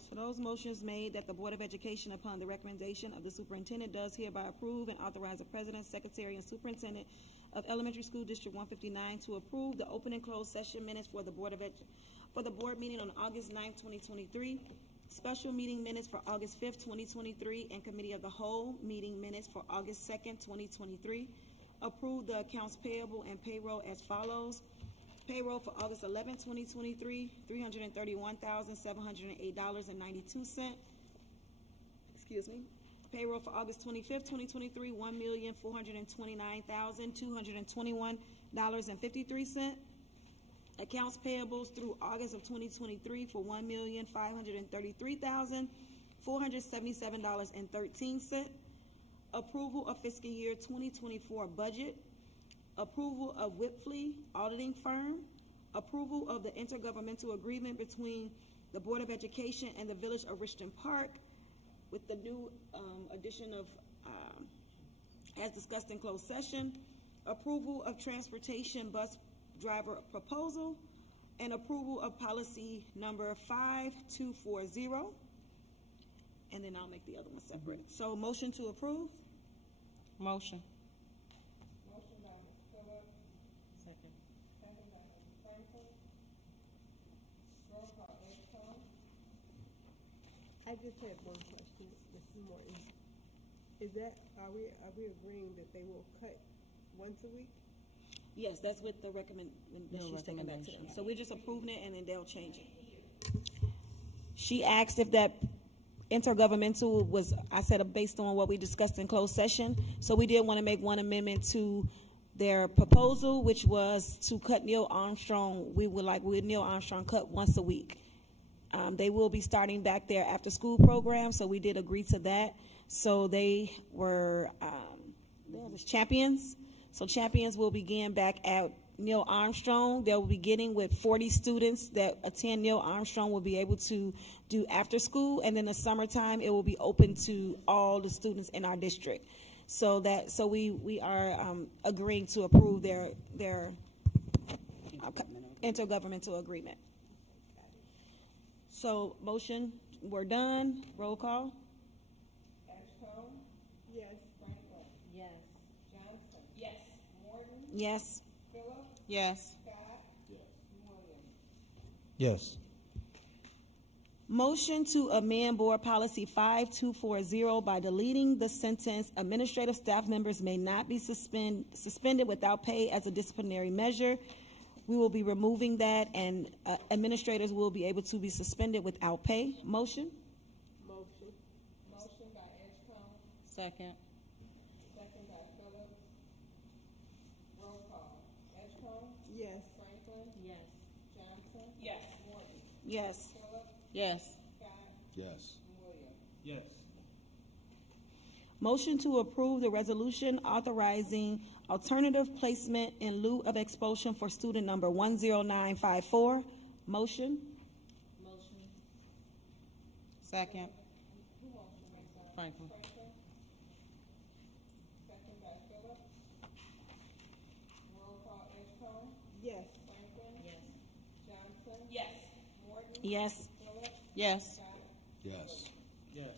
So those motions made that the Board of Education, upon the recommendation of the superintendent, does hereby approve and authorize the president, secretary, and superintendent of Elementary School District 159 to approve the open and closed session minutes for the board meeting on August 9th, 2023. Special meeting minutes for August 5th, 2023, and Committee of the Whole meeting minutes for August 2nd, 2023. Approve the accounts payable and payroll as follows. Payroll for August 11th, 2023, $331,708.92. Excuse me. Payroll for August 25th, 2023, $1,429,221.53. Accounts payables through August of 2023 for $1,533,477.13. Approval of fiscal year 2024 budget. Approval of Whitfley Auditing Firm. Approval of the intergovernmental agreement between the Board of Education and the Village of Richton Park with the new addition of, as discussed in closed session. Approval of transportation bus driver proposal, and approval of policy number 5240. And then I'll make the other one separate. So motion to approve? Motion. I just had one question, Mrs. Morton. Is that, are we agreeing that they will cut once a week? Yes, that's what the recommend, that she's taking back to them. So we're just approving it and then they'll change it. She asked if that intergovernmental was, I said, based on what we discussed in closed session. So we did want to make one amendment to their proposal, which was to cut Neil Armstrong. We would like Neil Armstrong cut once a week. They will be starting back their after school program, so we did agree to that. So they were champions. So champions will begin back at Neil Armstrong. They'll be beginning with 40 students that attend Neil Armstrong will be able to do after school, and then the summertime it will be open to all the students in our district. So we are agreeing to approve their intergovernmental agreement. So motion, we're done. Roll call. Ashcombe? Yes. Franklin? Yes. Johnson? Yes. Morton? Yes. Phillips? Yes. Scott? Yes. Williams? Yes. Motion to amend Board Policy 5240 by deleting the sentence, administrative staff members may not be suspended without pay as a disciplinary measure. We will be removing that, and administrators will be able to be suspended without pay. Motion? Motion. Motion by Ashcombe. Second. Second by Phillips. Roll call. Ashcombe? Yes. Franklin? Yes. Johnson? Yes. Morton? Yes. Phillips? Yes. Scott? Yes. Williams? Yes. Motion to approve the resolution authorizing alternative placement in lieu of expulsion for student number 10954. Motion? Motion. Second. Franklin. Second by Phillips. Roll call. Ashcombe? Yes. Franklin? Yes. Johnson? Yes. Morton? Yes. Phillips? Yes. Scott? Yes. Yes.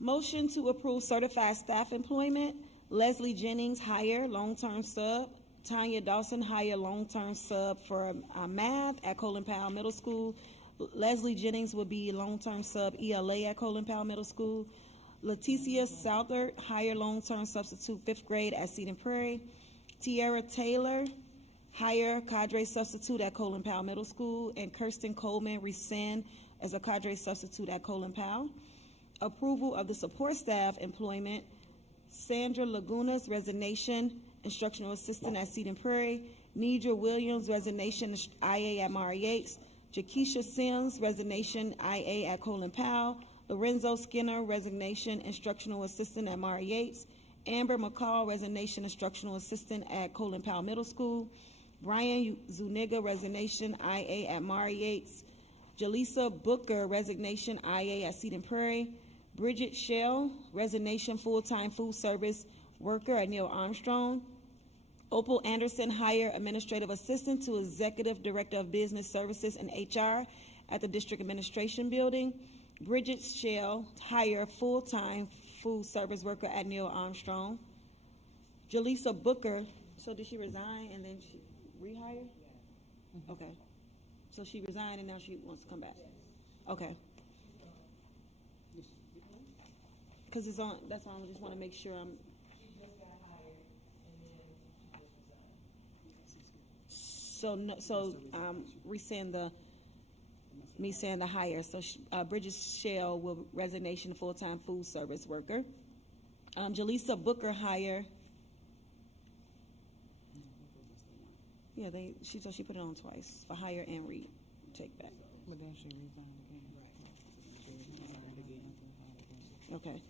Motion to approve certified staff employment. Leslie Jennings, hire, long-term sub. Tanya Dawson, hire, long-term sub for math at Colin Powell Middle School. Leslie Jennings will be long-term sub ELA at Colin Powell Middle School. Leticia Southard, hire, long-term substitute 5th grade at Cedar Prairie. Tiara Taylor, hire, cadre substitute at Colin Powell Middle School. And Kirsten Coleman, rescind as a cadre substitute at Colin Powell. Approval of the support staff employment. Sandra Laguna's resignation, instructional assistant at Cedar Prairie. Nidra Williams, resignation, IA at Maury Yates. Jakeisha Sims, resignation, IA at Colin Powell. Lorenzo Skinner, resignation, instructional assistant at Maury Yates. Amber McCall, resignation, instructional assistant at Colin Powell Middle School. Brian Zuniga, resignation, IA at Maury Yates. Jaleesa Booker, resignation, IA at Cedar Prairie. Bridget Shell, resignation, full-time food service worker at Neil Armstrong. Opal Anderson, hire, administrative assistant to executive director of business services and HR at the district administration building. Bridget Shell, hire, full-time food service worker at Neil Armstrong. Jaleesa Booker, so did she resign and then she rehire? Okay. So she resigned and now she wants to come back. Okay. Because it's on, that's why I just want to make sure I'm. So, no, so, rescind me saying the hire. So, Bridget Shell will resignation, full-time food service worker. Jaleesa Booker hire. Yeah, she put it on twice, for hire and take back. But then she resigned again. Okay.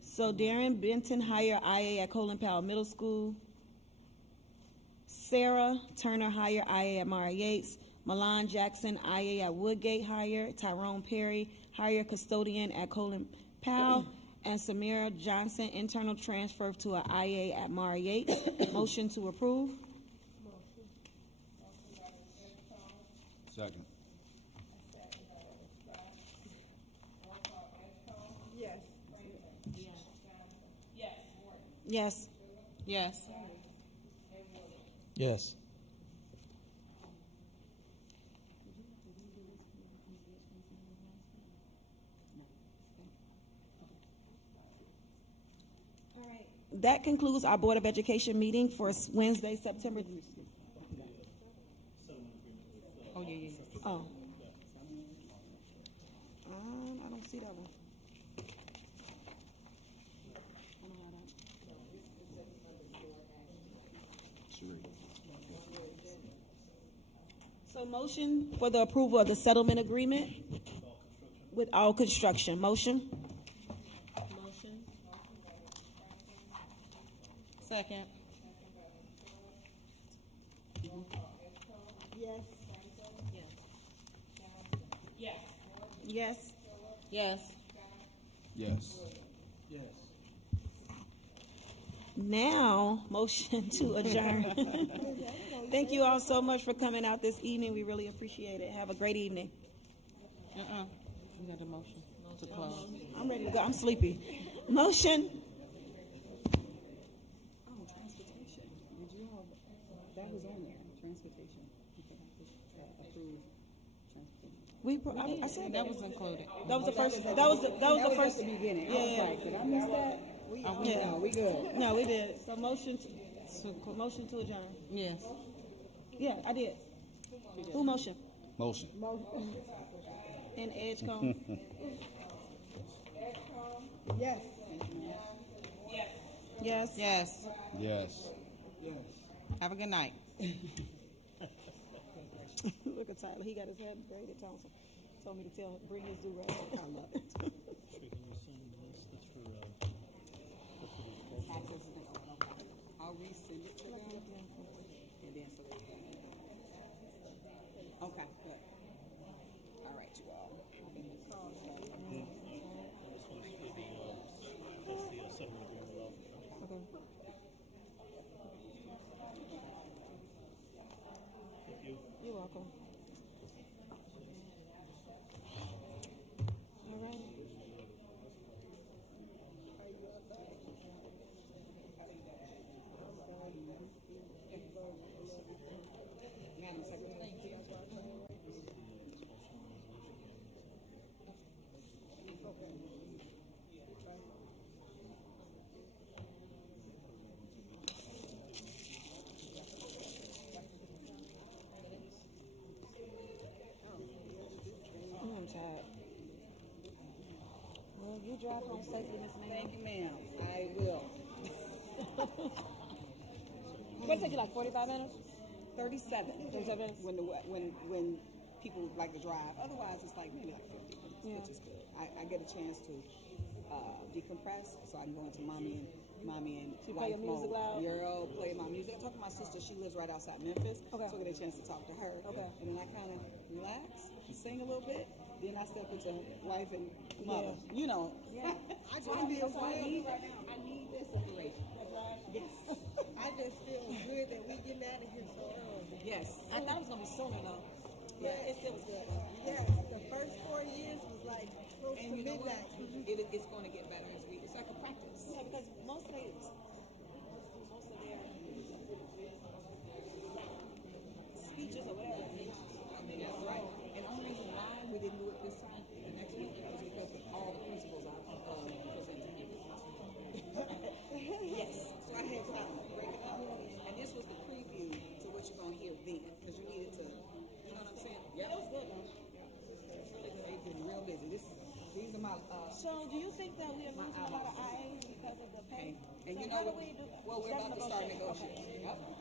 So Darren Benton hire IA at Colin Powell Middle School. Sarah Turner hire IA at Mara Yates. Milan Jackson IA at Woodgate hire. Tyrone Perry hire custodian at Colin Powell. And Samira Johnson internal transfer to a IA at Mara Yates. Motion to approve. Second. Yes. Yes. Yes. All right. That concludes our Board of Education meeting for Wednesday, September. Oh, yeah. Oh. I don't see that one. So motion for the approval of the settlement agreement with all construction. Motion? Motion. Second. Yes. Yes. Yes. Yes. Yes. Now, motion to adjourn. Thank you all so much for coming out this evening. We really appreciate it. Have a great evening. You got a motion to close. I'm ready to go. I'm sleepy. Motion. Oh, transportation. Did you have, that was on there, transportation. You forgot to approve transportation. I said that was included. That was the first. That was the first. At the beginning. Yeah. I was like, did I miss that? No, we good. No, we did. So motion to adjourn. Yes. Yeah, I did. Who motion? Motion. And Edgecombe. Yes. Yes. Yes. Yes. Have a good night. Look at Tyler. He got his hair braided. Thompson told me to bring his do-rag. I love it. I'll resend it to them. And then so they can. Okay, good. All right, you all. You're welcome. All right. Madam Secretary. I'm tired. Well, you drive home safely, Miss Ma'am. Thank you, ma'am. I will. What take you, like 45 minutes? 37. 37 minutes? When people like to drive. Otherwise, it's like maybe like 50 minutes, Yeah. which is good. I get a chance to decompress, so I can go into mommy and So you play your wife music mode. loud? Girl, play my music. I talk to my sister. She lives right outside Memphis, Okay. so I get a chance to talk to her. Okay. And then I kind of relax, sing a little bit. Then I step into wife and mother. Yeah. You know. Yeah. I just feel good. I need this separation. Yes. I just feel good that we getting out of here so early. Yes. I thought it was going to be sooner, though. Yeah, It still was good. yes. The first 4 years was like close And to you know what? midnight. It's going to get better as we. It's like a practice. Yeah, because most of their speeches or whatever. That's right. And the only reason why we didn't do it this time, the next week, is because of all the principals are presenting. think that we are losing a lot of IAs because of the pay? And So you how know do what? we do? Well, we're about to start negotiating. Yep.